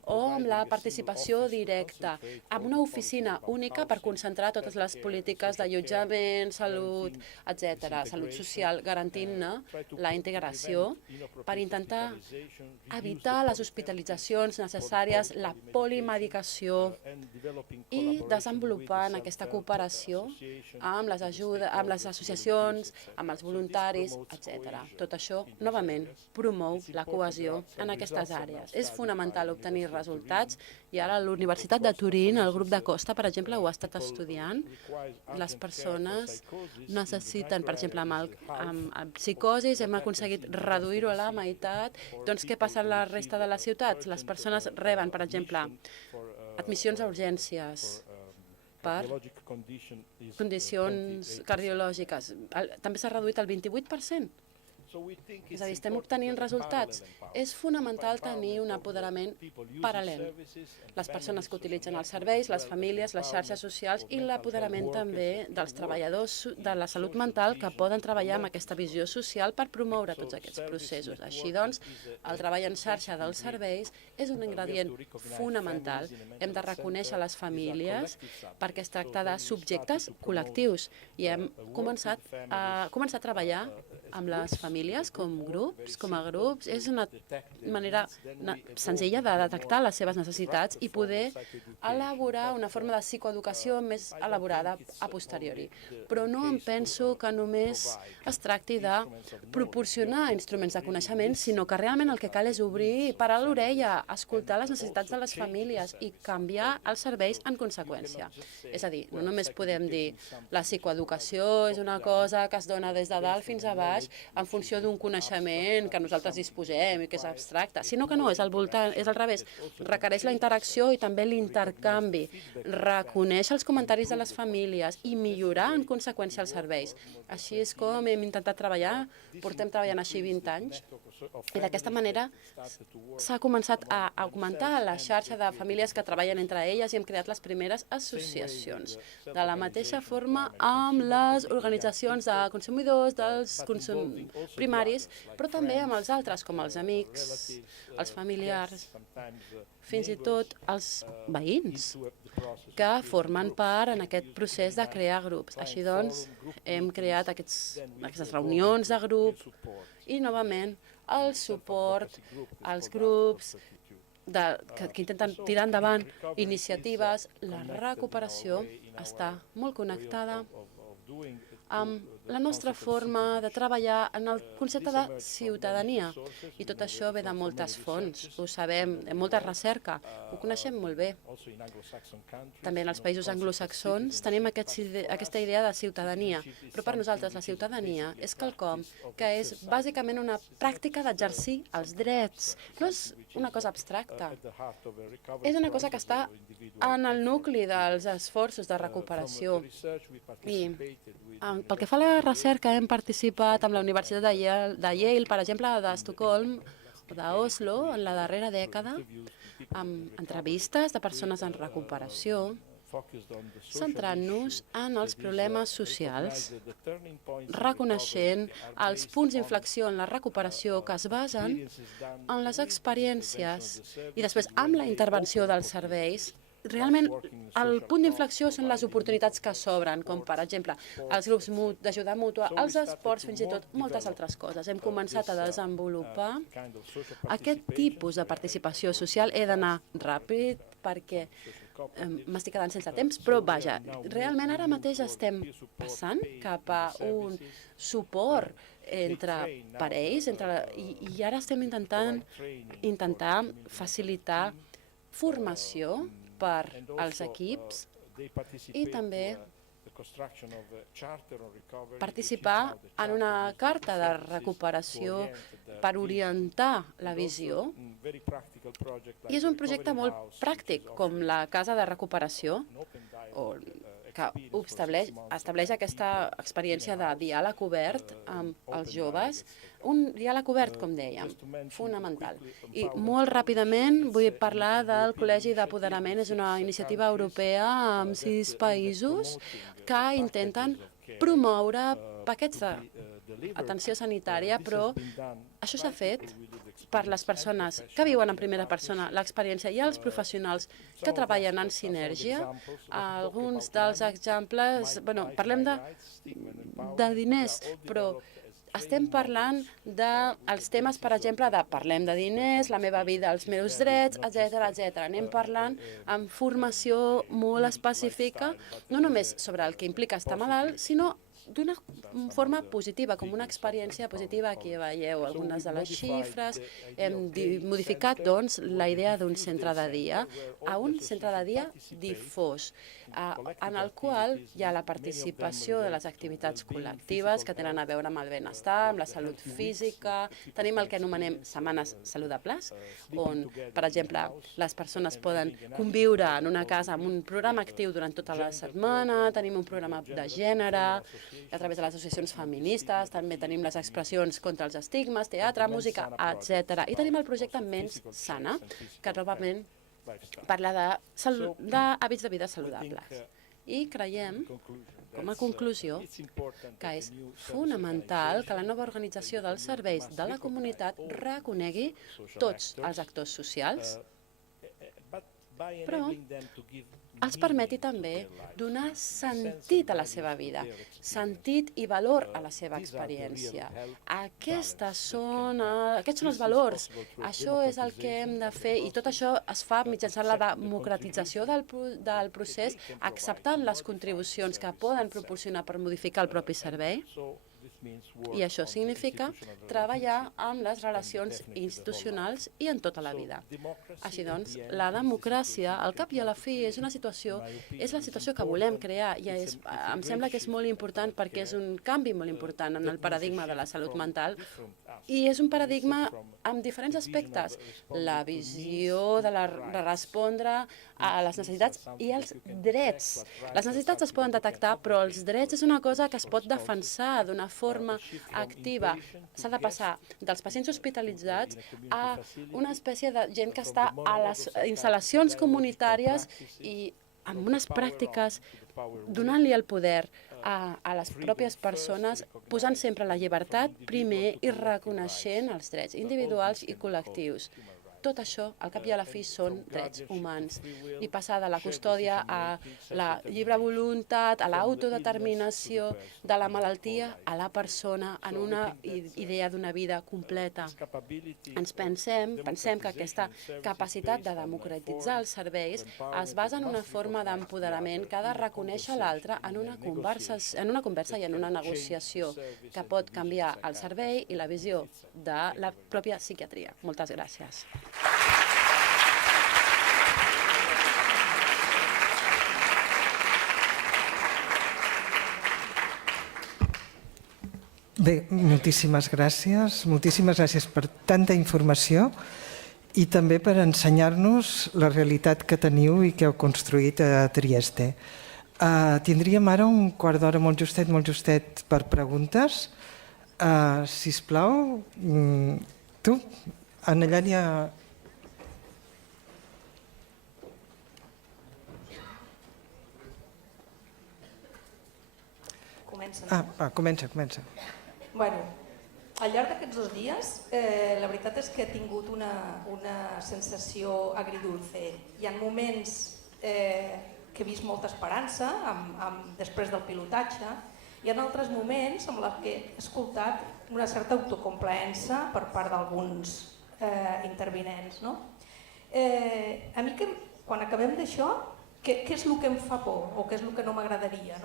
o amb la participació directa, amb una oficina única per concentrar totes les polítiques d'allotjament, salut, etc., salut social, garantint-ne la integració per intentar evitar les hospitalitzacions necessàries, la polimedicació i desenvolupant aquesta cooperació amb les associacions, amb els voluntaris, etc. Tot això, novament, promou la cohesió en aquestes àrees. És fonamental obtenir resultats i ara a l'Universitat de Turín, el grup de Costa, per exemple, ho ha estat estudiant. Les persones necessiten, per exemple, amb psicosis, hem aconseguit reduir-ho a la meitat. Doncs què passa a la resta de les ciutats? Les persones reben, per exemple, admissions a urgències per condicions cardiològiques. També s'ha reduït el 28%. És a dir, estem obtenint resultats. És fonamental tenir un apoderament paral·lel. Les persones que utilitzen els serveis, les famílies, les xarxes socials i l'apoderament també dels treballadors de la salut mental que poden treballar amb aquesta visió social per promoure tots aquests processos. Així doncs, el treball en xarxa dels serveis és un ingredient fonamental. Hem de reconèixer les famílies perquè es tracta de subjectes col·lectius i hem començat a treballar amb les famílies com a grups. És una manera senzilla de detectar les seves necessitats i poder elaborar una forma de psicoeducació més elaborada a posteriori. Però no em penso que només es tracti de proporcionar instruments de coneixement, sinó que realment el que cal és obrir, parar l'orella, escoltar les necessitats de les famílies i canviar els serveis en conseqüència. És a dir, no només podem dir la psicoeducació és una cosa que es dona des de dalt fins a baix en funció d'un coneixement que nosaltres disposem i que és abstracte, sinó que no, és al revés. Requereix la interacció i també l'intercanvi, reconèixer els comentaris de les famílies i millorar en conseqüència els serveis. Així és com hem intentat treballar, portem treballant així 20 anys I d'aquesta manera s'ha començat a augmentar la xarxa de famílies que treballen entre elles i hem creat les primeres associacions. De la mateixa forma amb les organitzacions de consumidors, dels primaris, però també amb els altres, com els amics, els familiars, fins i tot els veïns, que formen part en aquest procés de crear grups. Així doncs, hem creat aquestes reunions de grup i, novament, el suport als grups que intenten tirar endavant iniciatives. La recuperació està molt connectada amb la nostra forma de treballar en el concepte de ciutadania. I tot això ve de moltes fonts, ho sabem, de molta recerca, ho coneixem molt bé. També en els països anglosaxons tenim aquesta idea de ciutadania, però per nosaltres la ciutadania és quelcom que és bàsicament una pràctica d'exercir els drets. No és una cosa abstracta, és una cosa que està en el nucli dels esforços de recuperació. I pel que fa a la recerca, hem participat amb la Universitat de Yale, per exemple, d'Estocolm o d'Oslo, en la darrera dècada, amb entrevistes de persones en recuperació, centrant-nos en els problemes socials, reconeixent els punts d'inflexió en la recuperació que es basen en les experiències i després amb la intervenció dels serveis. Realment, el punt d'inflexió són les oportunitats que s'obren, com per exemple els grups d'ajuda mútua, els esports, fins i tot moltes altres coses. Hem començat a desenvolupar aquest tipus de participació social. He d'anar ràpid perquè m'estic quedant sense temps, però vaja, realment ara mateix estem passant cap a un suport entre parells i ara estem intentant facilitar formació per als equips i també participar en una carta de recuperació per orientar la visió. I és un projecte molt pràctic, com la Casa de Recuperació, que estableix aquesta experiència de diàleg obert amb els joves, un diàleg obert, com dèiem, fonamental. I molt ràpidament vull parlar del Col·legi d'Apoderament. És una iniciativa europea amb 6 països que intenten promoure paquets d'atenció sanitària, però això s'ha fet per les persones que viuen en primera persona l'experiència i els professionals que treballen en sinergia. Alguns dels exemples, parlem de diners, però estem parlant dels temes, per exemple, parlem de diners, la meva vida, els meus drets, etc. Anem parlant amb formació molt específica, no només sobre el que implica estar malalt, sinó d'una forma positiva, com una experiència positiva. Aquí veieu algunes de les xifres. Hem modificat, doncs, la idea d'un centre de dia a un centre de dia difós, en el qual hi ha la participació de les activitats col·lectives que tenen a veure amb el benestar, amb la salut física. Tenim el que anomenem setmanes saludables, on, per exemple, les persones poden conviure en una casa amb un programa actiu durant tota la setmana. Tenim un programa de gènere a través de les associacions feministes, també tenim les expressions contra els estigmes, teatre, música, etc. I tenim el projecte Ments Sana, que novament parla d'hàbits de vida saludables. I creiem, com a conclusió, que és fonamental que la nova organització dels serveis de la comunitat reconegui tots els actors socials, però els permeti també donar sentit a la seva vida, sentit i valor a la seva experiència. Aquests són els valors, això és el que hem de fer, i tot això es fa mitjançant la democratització del procés, acceptant les contribucions que poden proporcionar per modificar el propi servei. I això significa treballar amb les relacions institucionals i en tota la vida. Així doncs, la democràcia, al cap i a la fi, és la situació que volem crear i em sembla que és molt important perquè és un canvi molt important en el paradigma de la salut mental i és un paradigma amb diferents aspectes. La visió de respondre a les necessitats i els drets. Les necessitats es poden detectar, però els drets és una cosa que es pot defensar d'una forma forma activa. S'ha de passar dels pacients hospitalitzats a una espècie de gent que està a les instal·lacions comunitàries i amb unes pràctiques donant-li el poder a les pròpies persones, posant sempre la llibertat primer i reconeixent els drets individuals i col·lectius. Tot això, al cap i a la fi, són drets humans. I passar de la custòdia a la lliure voluntat, a l'autodeterminació, de la malaltia a la persona en una idea d'una vida completa. Pensem que aquesta capacitat de democratitzar els serveis es basa en una forma d'empoderament que ha de reconèixer l'altre en una conversa i en una negociació que pot canviar el servei i la visió de la pròpia psiquiatria. Moltes gràcies. Bé, moltíssimes gràcies per tanta informació i també per ensenyar-nos la realitat que teniu i que heu construït a Trieste. Tindríem ara un quart d'hora molt justet per preguntes. Sisplau, tu, allà n'hi ha... Comença. Bueno, al llarg d'aquests 2 dies, la veritat és que he tingut una sensació agridulce. Hi ha moments que he vist molta esperança després del pilotatge, hi ha altres moments en què he escoltat una certa autocomplaença per part d'alguns intervinents. A mi, quan acabem d'això, què és el que em fa por o què és el que no m'agradaria?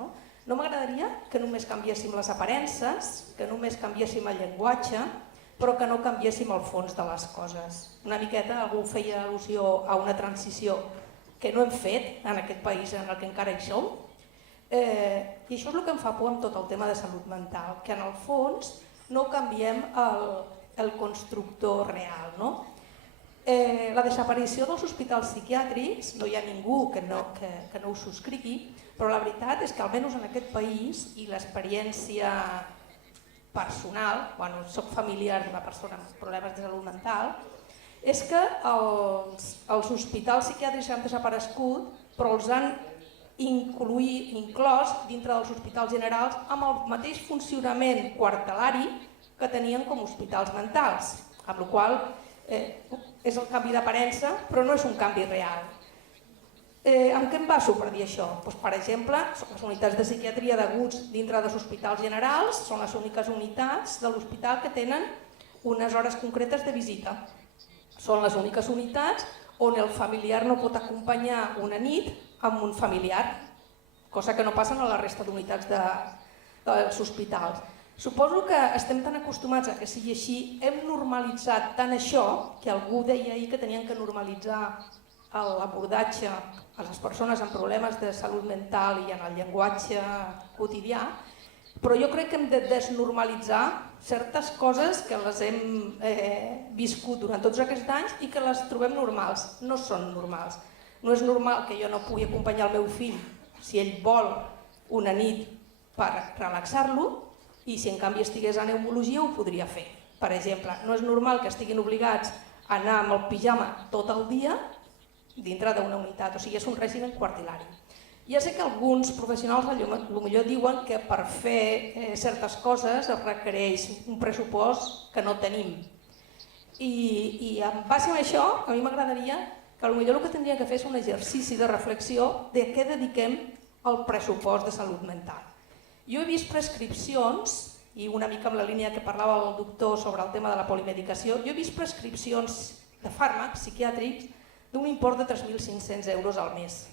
No m'agradaria que només canviéssim les aparences, que només canviéssim el llenguatge, però que no canviéssim el fons de les coses. Una miqueta algú feia al·lusió a una transició que no hem fet en aquest país en el que encara hi som. I això és el que em fa por amb tot el tema de salut mental, que en el fons no canviem el constructor real. La desaparició dels hospitals psiquiàtrics, no hi ha ningú que no ho subscrigui, però la veritat és que almenys en aquest país i l'experiència personal, soc familiar d'una persona amb problemes de salut mental, és que els hospitals psiquiàtrics han desaparegut però els han inclòs dintre dels hospitals generals amb el mateix funcionament quartelari que tenien com hospitals mentals, amb la qual cosa és el canvi d'aparença però no és un canvi real. Amb què em baso per dir això? Per exemple, les unitats de psiquiatria d'aguts dintre dels hospitals generals són les úniques unitats de l'hospital que tenen unes hores concretes de visita. Són les úniques unitats on el familiar no pot acompanyar una nit amb un familiar, cosa que no passa a la resta d'unitats dels hospitals. Suposo que estem tan acostumats a que sigui així, hem normalitzat tant això, que algú deia ahir que tenien que normalitzar l'abordatge a les persones amb problemes de salut mental i en el llenguatge quotidià, però jo crec que hem de desnormalitzar certes coses que les hem viscut durant tots aquests anys i que les trobem normals. No són normals. No és normal que jo no pugui acompanyar el meu fill si ell vol una nit per relaxar-lo i si en canvi estigués a neumologia ho podria fer. Per exemple, no és normal que estiguin obligats a anar amb el pijama tot el dia dintre d'una unitat, o sigui, és un règim quartilari. Ja sé que alguns professionals potser diuen que per fer certes coses es requereix un pressupost que no tenim. I en base a això, a mi m'agradaria que potser el que tindria que fer és un exercici de reflexió de què dediquem al pressupost de salut mental. Jo he vist prescripcions, i una mica amb la línia que parlava el doctor sobre el tema de la polimedicació, jo he vist prescripcions de fàrmacs psiquiàtrics d'un import de 3.500 euros al mes.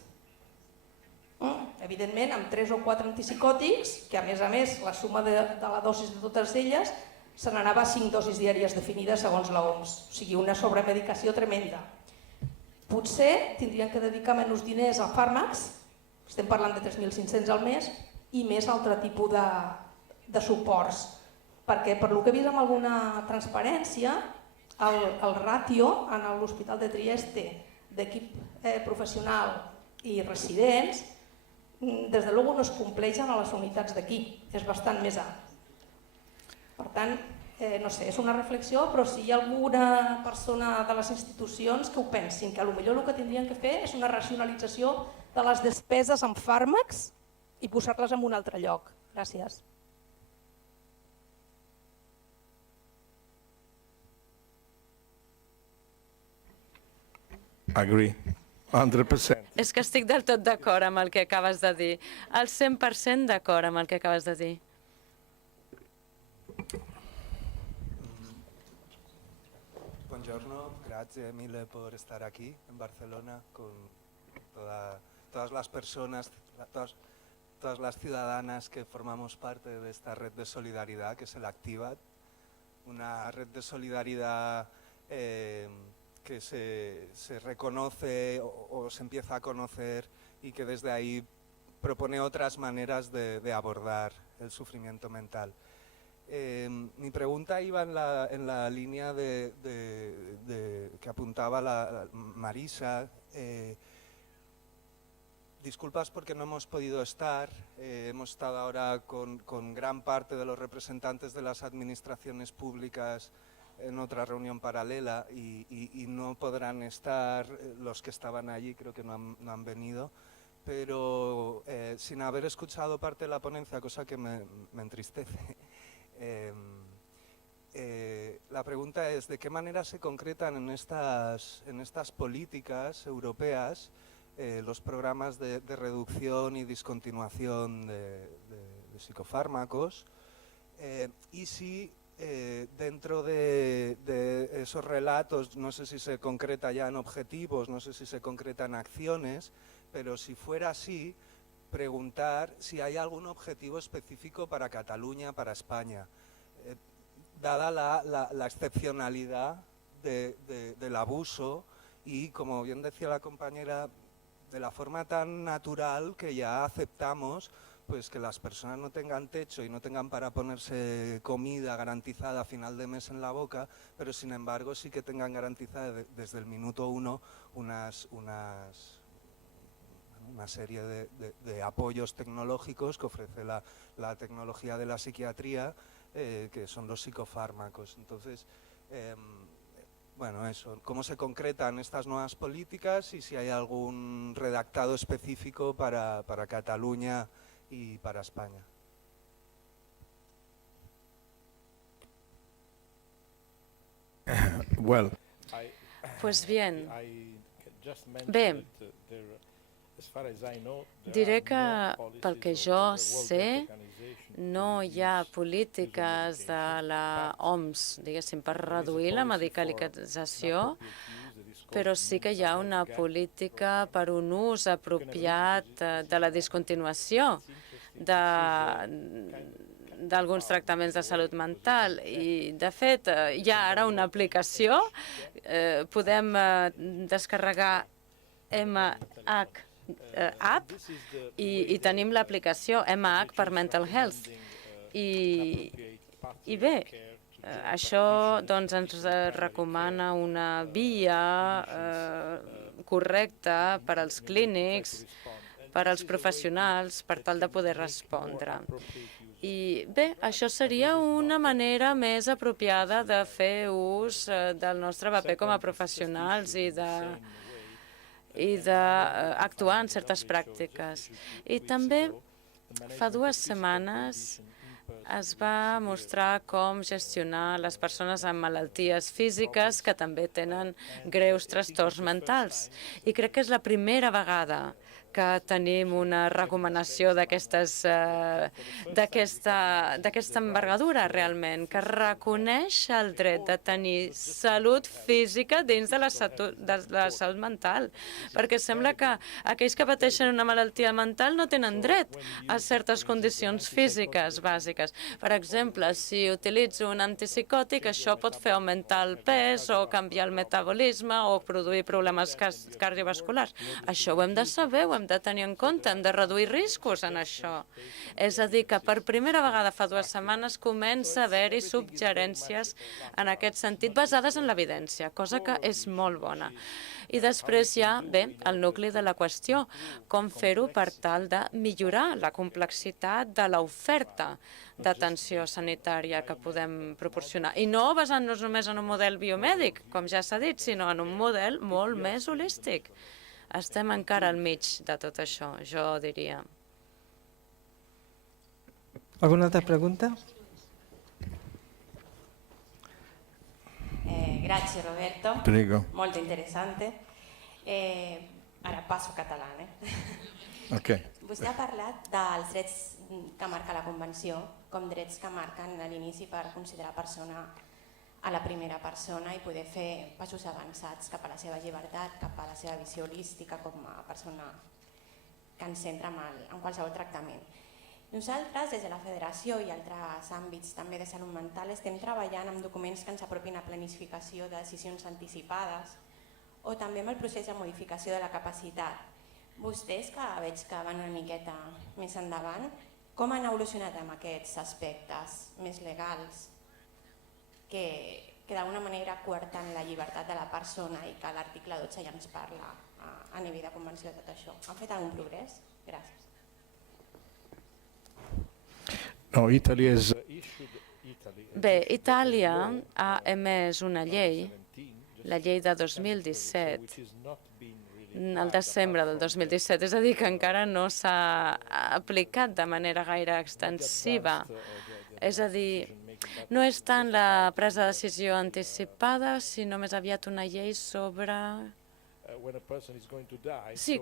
Evidentment, amb 3 o 4 antipsicòtics, que a més la suma de la dosis de totes elles se n'anava a 5 dosis diàries definides segons l'OMS, o sigui, una sobremedicació tremenda. Potser tindrien que dedicar menys diners a fàrmacs, estem parlant de 3.500 al mes, i més altre tipus de suports, perquè per lo que he vist amb alguna transparència, el ràtio en l'Hospital de Trieste d'equip professional i residents, des de luego no es compleixen a les unitats d'aquí, és bastant més alt. Per tant, no sé, és una reflexió, però si hi ha alguna persona de les institucions que ho pensin, que potser el que tindrien que fer és una racionalització de les despeses en fàrmacs i posar-les en un altre lloc. Gràcies. Agree. 100%. És que estic del tot d'acord amb el que acabes de dir. Al 100% d'acord amb el que acabes de dir. Buongiorno, grazie mille por estar aquí en Barcelona con todas las personas, todas las ciudadanas que formamos parte de esta red de solidaridad que es el Activat, una red de solidaridad que se reconoce o se empieza a conocer y que desde ahí propone otras maneras de abordar el sufrimiento mental. Mi pregunta iba en la línea que apuntaba Marisa. Disculpas porque no hemos podido estar, hemos estado ahora con gran parte de los representantes de las administraciones públicas en otra reunión paralela y no podrán estar los que estaban allí, creo que no han venido, pero sin haber escuchado parte de la ponencia, cosa que me entristece. La pregunta es, ¿de qué manera se concretan en estas políticas europeas los programas de reducción y discontinuación de psicofármacos? Y si dentro de esos relatos, no sé si se concreta ya en objetivos, no sé si se concreta en acciones, pero si fuera así, preguntar si hay algún objetivo específico para Cataluña, para España, dada la excepcionalidad del abuso y, como bien decía la compañera, de la forma tan natural que ya aceptamos pues que las personas no tengan techo y no tengan para ponerse comida garantizada a final de mes en la boca, pero sin embargo sí que tengan garantizada desde el minuto 1 una serie de apoyos tecnológicos que ofrece la tecnología de la psiquiatría, que son los psicofármacos. Entonces, bueno, eso, cómo se concretan estas nuevas políticas y si hay algún redactado específico para Cataluña y para España. Well, Pues bien, I just mentioned bé, that as far as I know, diré que pel que jo sé, no hi ha polítiques de la OMS, diguéssim, per reduir la medicalització, però sí que hi ha una política per un ús apropiat de la discontinuació d'alguns tractaments de salut mental. I, de fet, hi ha ara una aplicació, podem descarregar MH App i tenim l'aplicació MH per Mental Health. I bé, això doncs, ens recomana una via correcta per als clínics, per als professionals, per tal de poder respondre. I bé, això seria una manera més apropiada de fer ús del nostre paper com a professionals i d'actuar en certes pràctiques. I també fa 2 setmanes es va mostrar com gestionar les persones amb malalties físiques que també tenen greus trastorns mentals. I crec que és la primera vegada que tenim una recomanació d'aquesta envergadura, realment, que reconeix el dret de tenir salut física dins de la salut mental, perquè sembla que aquells que pateixen una malaltia mental no tenen dret a certes condicions físiques bàsiques. Per exemple, si utilitzo un antipsicòtic, això pot fer augmentar el pes o canviar el metabolisme o produir problemes cardiovasculars. Això ho hem de saber, ho hem hem de tenir en compte, hem de reduir riscos en això. És a dir, que per primera vegada fa 2 setmanes comença a haver-hi suggerències en aquest sentit basades en l'evidència, cosa que és molt bona. I després hi ha, bé, el nucli de la qüestió, com fer-ho per tal de millorar la complexitat de l'oferta d'atenció sanitària que podem proporcionar. I no basant-nos només en un model biomèdic, com ja s'ha dit, sinó en un model molt més holístic. Estem encara al mig de tot això, jo diria. Alguna altra pregunta? Grazie Roberto, Prego. molto interessante. Ara passo català. Ok. Vostè ha parlat dels drets que marca la Convenció com drets que marquen a l'inici per considerar persona a la primera persona i poder fer passos avançats cap a la seva llibertat, cap a la seva visió holística com a persona que ens centra en qualsevol tractament. Nosaltres, des de la Federació i altres àmbits també de salut mental, estem treballant amb documents que ens apropin a planificació de decisions anticipades o també amb el procés de modificació de la capacitat. Vostès, que veig que van una miqueta més endavant, com han evolucionat amb aquests aspectes més legals que d'alguna manera coarten la llibertat de la persona i que l'article 12 ja ens parla a nivell de convenció de tot això? Han fet algun progrés? Gràcies. No, Italy has Bé, Itàlia ha emès una llei, la llei de 2017, el desembre del 2017, és a dir, que encara no s'ha aplicat de manera gaire extensiva. És a dir, no és tant la presa de decisió anticipada, sinó més aviat una llei sobre... Sí,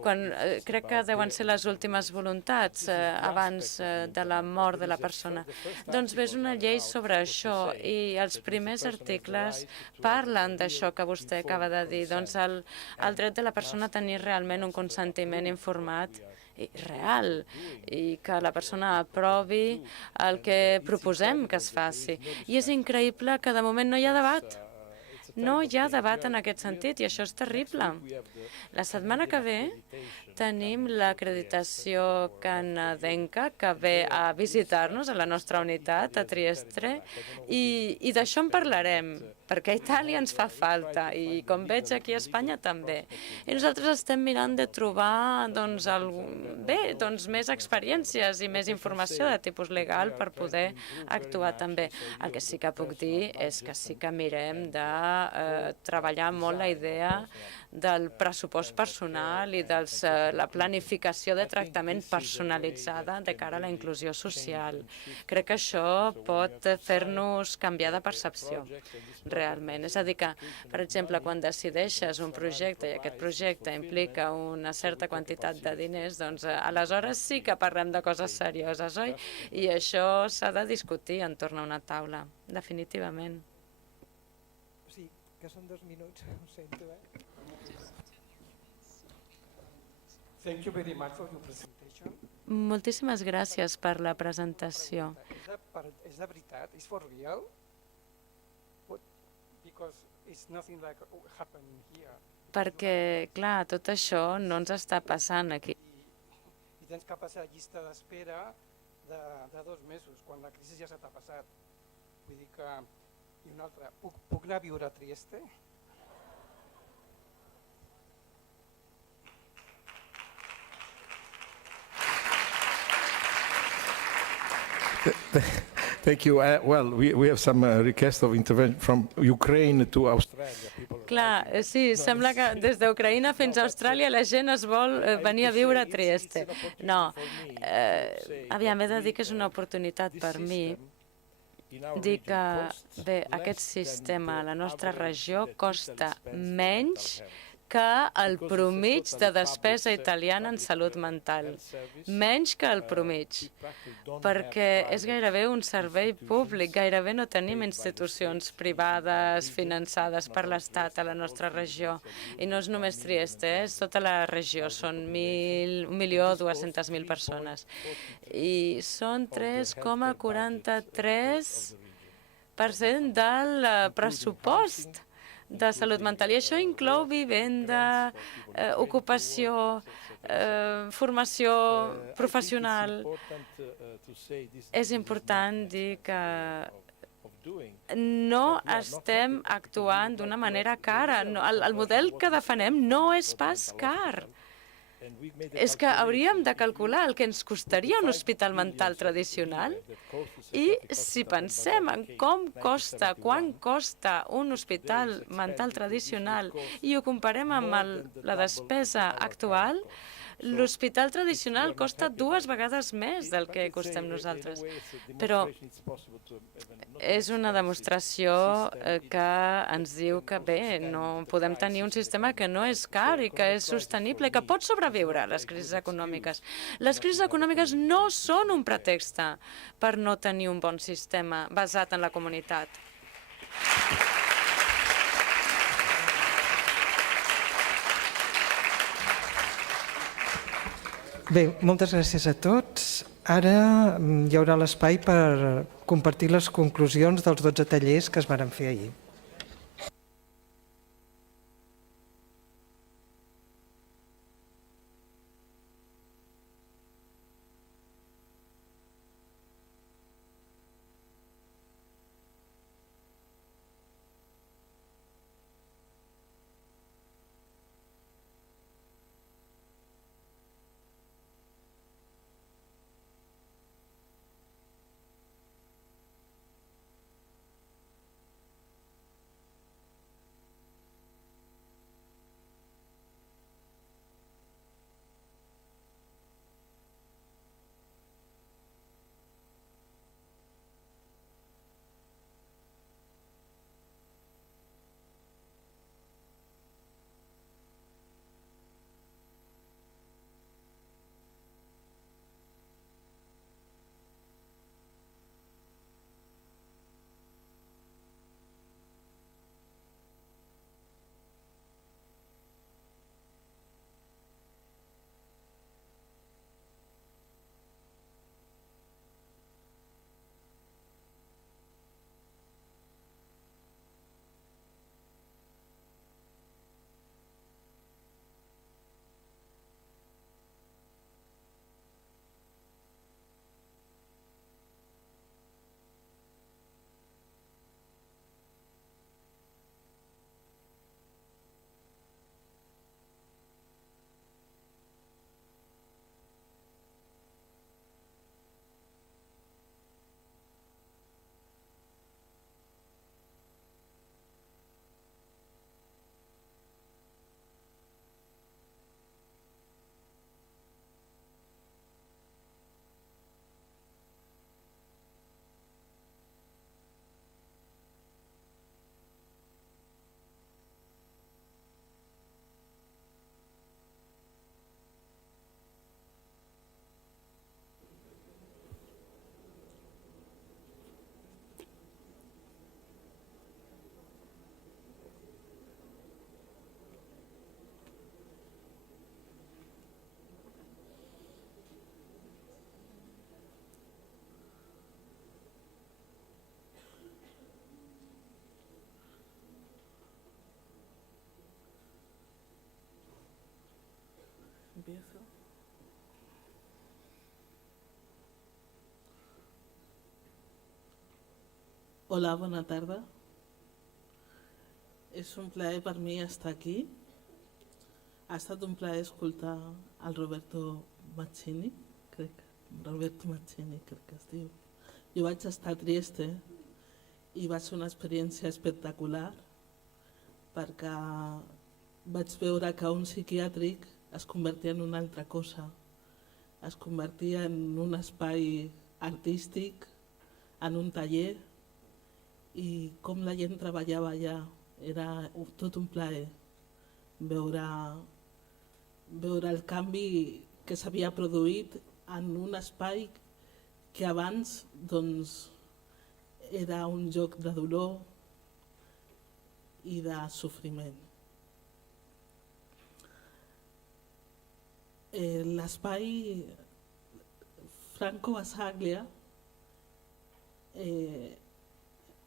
crec que deuen ser les últimes voluntats abans de la mort de la persona. Doncs bé, és una llei sobre això i els primers articles parlen d'això que vostè acaba de dir, doncs el dret de la persona a tenir realment un consentiment informat i real i que la persona aprovi el que proposem que es faci. I és increïble que de moment no hi ha debat. No hi ha debat en aquest sentit i això és terrible. La setmana que ve tenim l'acreditació canadenca que ve a visitar-nos a la nostra unitat a Trieste i d'això en parlarem, perquè a Itàlia ens fa falta i com veig aquí a Espanya també. I nosaltres estem mirant de trobar més experiències i més informació de tipus legal per poder actuar també. El que sí que puc dir és que sí que mirem de treballar molt la idea del pressupost personal i de la planificació de tractament personalitzada de cara a la inclusió social. Crec que això pot fer-nos canviar de percepció, realment. És a dir que, per exemple, quan decideixes un projecte i aquest projecte implica una certa quantitat de diners, doncs aleshores sí que parlem de coses serioses, oi? I això s'ha de discutir entorn a una taula, definitivament. Sí, que són 2 minuts, ho sento, Thank you very much for your presentation. Moltíssimes gràcies per la presentació. És de veritat? És for real? Because it's nothing like happening here. Perquè, clar, tot això no ens està passant aquí. I tens que passar llista d'espera de 2 mesos, quan la crisi ja s'ha passat. Vull dir que... I una altra, puc anar a viure a Trieste? Thank you. Well, we have some request of intervention from Ukraine to Australia. Clar, sí, sembla que des d'Ucraïna fins a Austràlia la gent es vol venir a viure a Trieste. No, aviam, he de dir que és una oportunitat per mi dir que, bé, aquest sistema a la nostra regió costa menys que el promig de despesa italiana en salut mental. Menys que el promig, perquè és gairebé un servei públic, gairebé no tenim institucions privades finançades per l'Estat a la nostra regió. I no és només Trieste, és tota la regió, són 1.200.000 persones. I són 3,43% del pressupost de salut mental. I això inclou vivenda, ocupació, formació professional. És important dir que no estem actuant d'una manera cara. El model que defenem no és pas car. És que hauríem de calcular el que ens costaria un hospital mental tradicional i si pensem en com costa, quan costa un hospital mental tradicional i ho comparem amb la despesa actual, l'hospital tradicional costa 2 vegades més del que costem nosaltres. Però és una demostració que ens diu que bé, no podem tenir un sistema que no és car i que és sostenible i que pot sobreviure a les crisis econòmiques. Les crisis econòmiques no són un pretext per no tenir un bon sistema basat en la comunitat. Bé, moltes gràcies a tots. Ara hi haurà l'espai per compartir les conclusions dels 12 tallers que es varen fer ahir. Empiezo. Hola, bona tarda. És un plaer per mi estar aquí. Ha estat un plaer escoltar el Roberto Mancini, crec que es diu. Jo vaig estar a Trieste i va ser una experiència espectacular perquè vaig veure que un psiquiàtric es convertia en una altra cosa. Es convertia en un espai artístic, en un taller, i com la gent treballava allà. Era tot un plaer veure el canvi que s'havia produït en un espai que abans era un lloc de dolor i de sofriment. L'espai Franco Basaglia,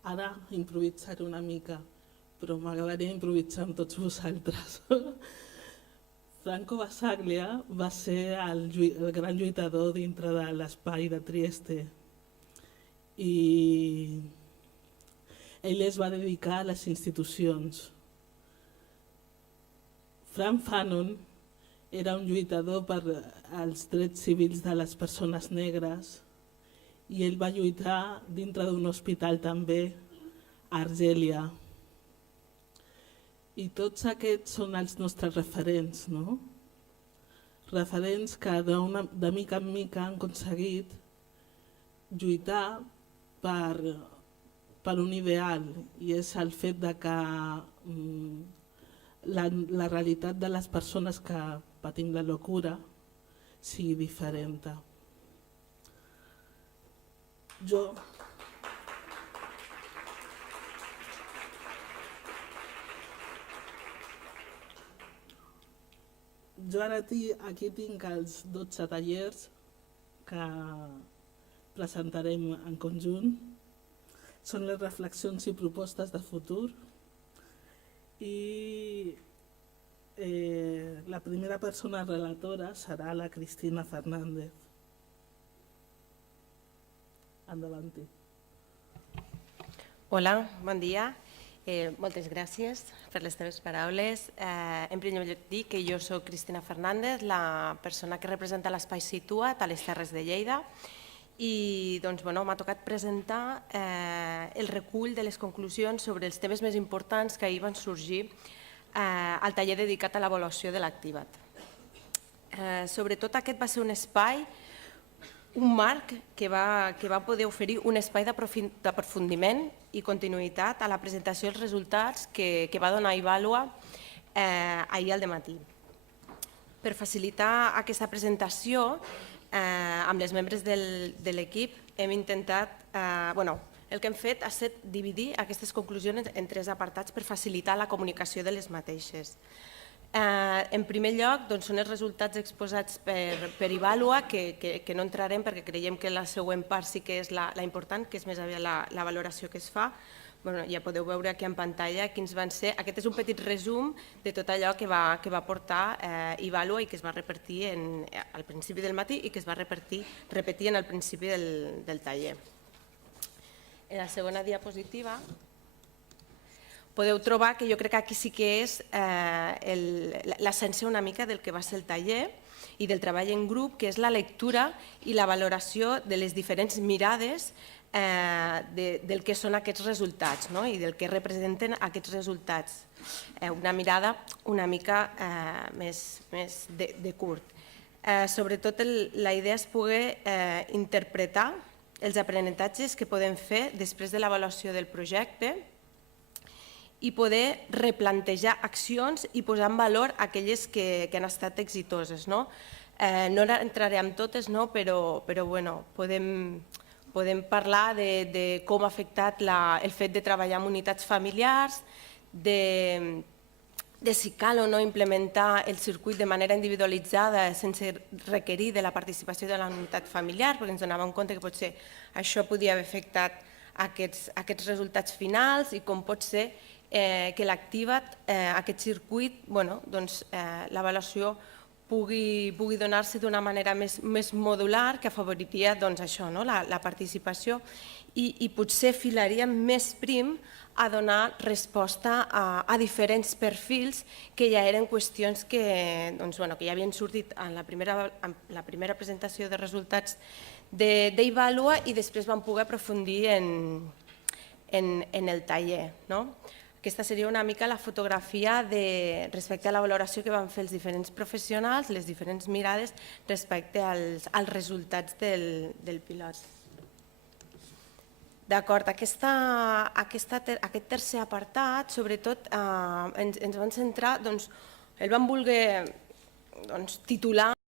ara improvisaré una mica, però m'agradaria improvisar amb tots vosaltres. Franco Basaglia va ser el gran lluitador dintre de l'espai de Trieste i ell es va dedicar a les institucions. Frank Fanon era un lluitador per als drets civils de les persones negres i ell va lluitar dintre d'un hospital també a Argèlia. I tots aquests són els nostres referents, no? Referents que de mica en mica han aconseguit lluitar per un ideal i és el fet de que la realitat de les persones que patim la locura sigui diferent. Jo ara aquí tinc els 12 tallers que presentarem en conjunt. Són les reflexions i propostes de futur i la primera persona relatora serà la Cristina Fernández. Endavant. Hola, bon dia. Moltes gràcies per les teves paraules. En primer lloc dir que jo soc Cristina Fernández, la persona que representa l'Espai Situa't a les Terres de Lleida i m'ha tocat presentar el recull de les conclusions sobre els temes més importants que ahir van sorgir al taller dedicat a l'avaluació de l'Activa't. Sobretot aquest va ser un espai, un marc que va poder oferir un espai d'aprofundiment i continuïtat a la presentació dels resultats que va donar Ivalua ahir al dematí. Per facilitar aquesta presentació, amb els membres de l'equip hem intentat, el que hem fet ha estat dividir aquestes conclusions en 3 apartats per facilitar la comunicació de les mateixes. En primer lloc, són els resultats exposats per Ivalua, que no entrarem perquè creiem que la següent part sí que és la important, que és més aviat la valoració que es fa. Ja podeu veure aquí en pantalla quins van ser. Aquest és un petit resum de tot allò que va portar Ivalua i que es va repetir al principi del matí i que es va repetir al principi del taller. En la segona diapositiva podeu trobar que jo crec que aquí sí que és l'essència una mica del que va ser el taller i del treball en grup, que és la lectura i la valoració de les diferents mirades del que són aquests resultats i del que representen aquests resultats. Una mirada una mica més de curt. Sobretot la idea és poder interpretar els aprenentatges que podem fer després de l'avaluació del projecte i poder replantejar accions i posar en valor aquelles que han estat exitoses. No entraré en totes, però podem parlar de com ha afectat el fet de treballar en unitats familiars, de si cal o no implementar el circuit de manera individualitzada sense requerir de la participació de la unitat familiar, perquè ens donàvem compte que potser això podia haver afectat aquests resultats finals i com pot ser que l'Activa't, aquest circuit, l'avaluació pugui donar-se d'una manera més modular que afavoriria la participació i potser filaria més prim a donar resposta a diferents perfils que ja eren qüestions que ja havien sortit en la primera presentació de resultats d'Ivalua i després vam poder aprofundir en el taller. Aquesta seria una mica la fotografia respecte a la valoració que van fer els diferents professionals, les diferents mirades respecte als resultats del pilot. D'acord, aquest tercer apartat, sobretot, ens van centrar, el vam voler titular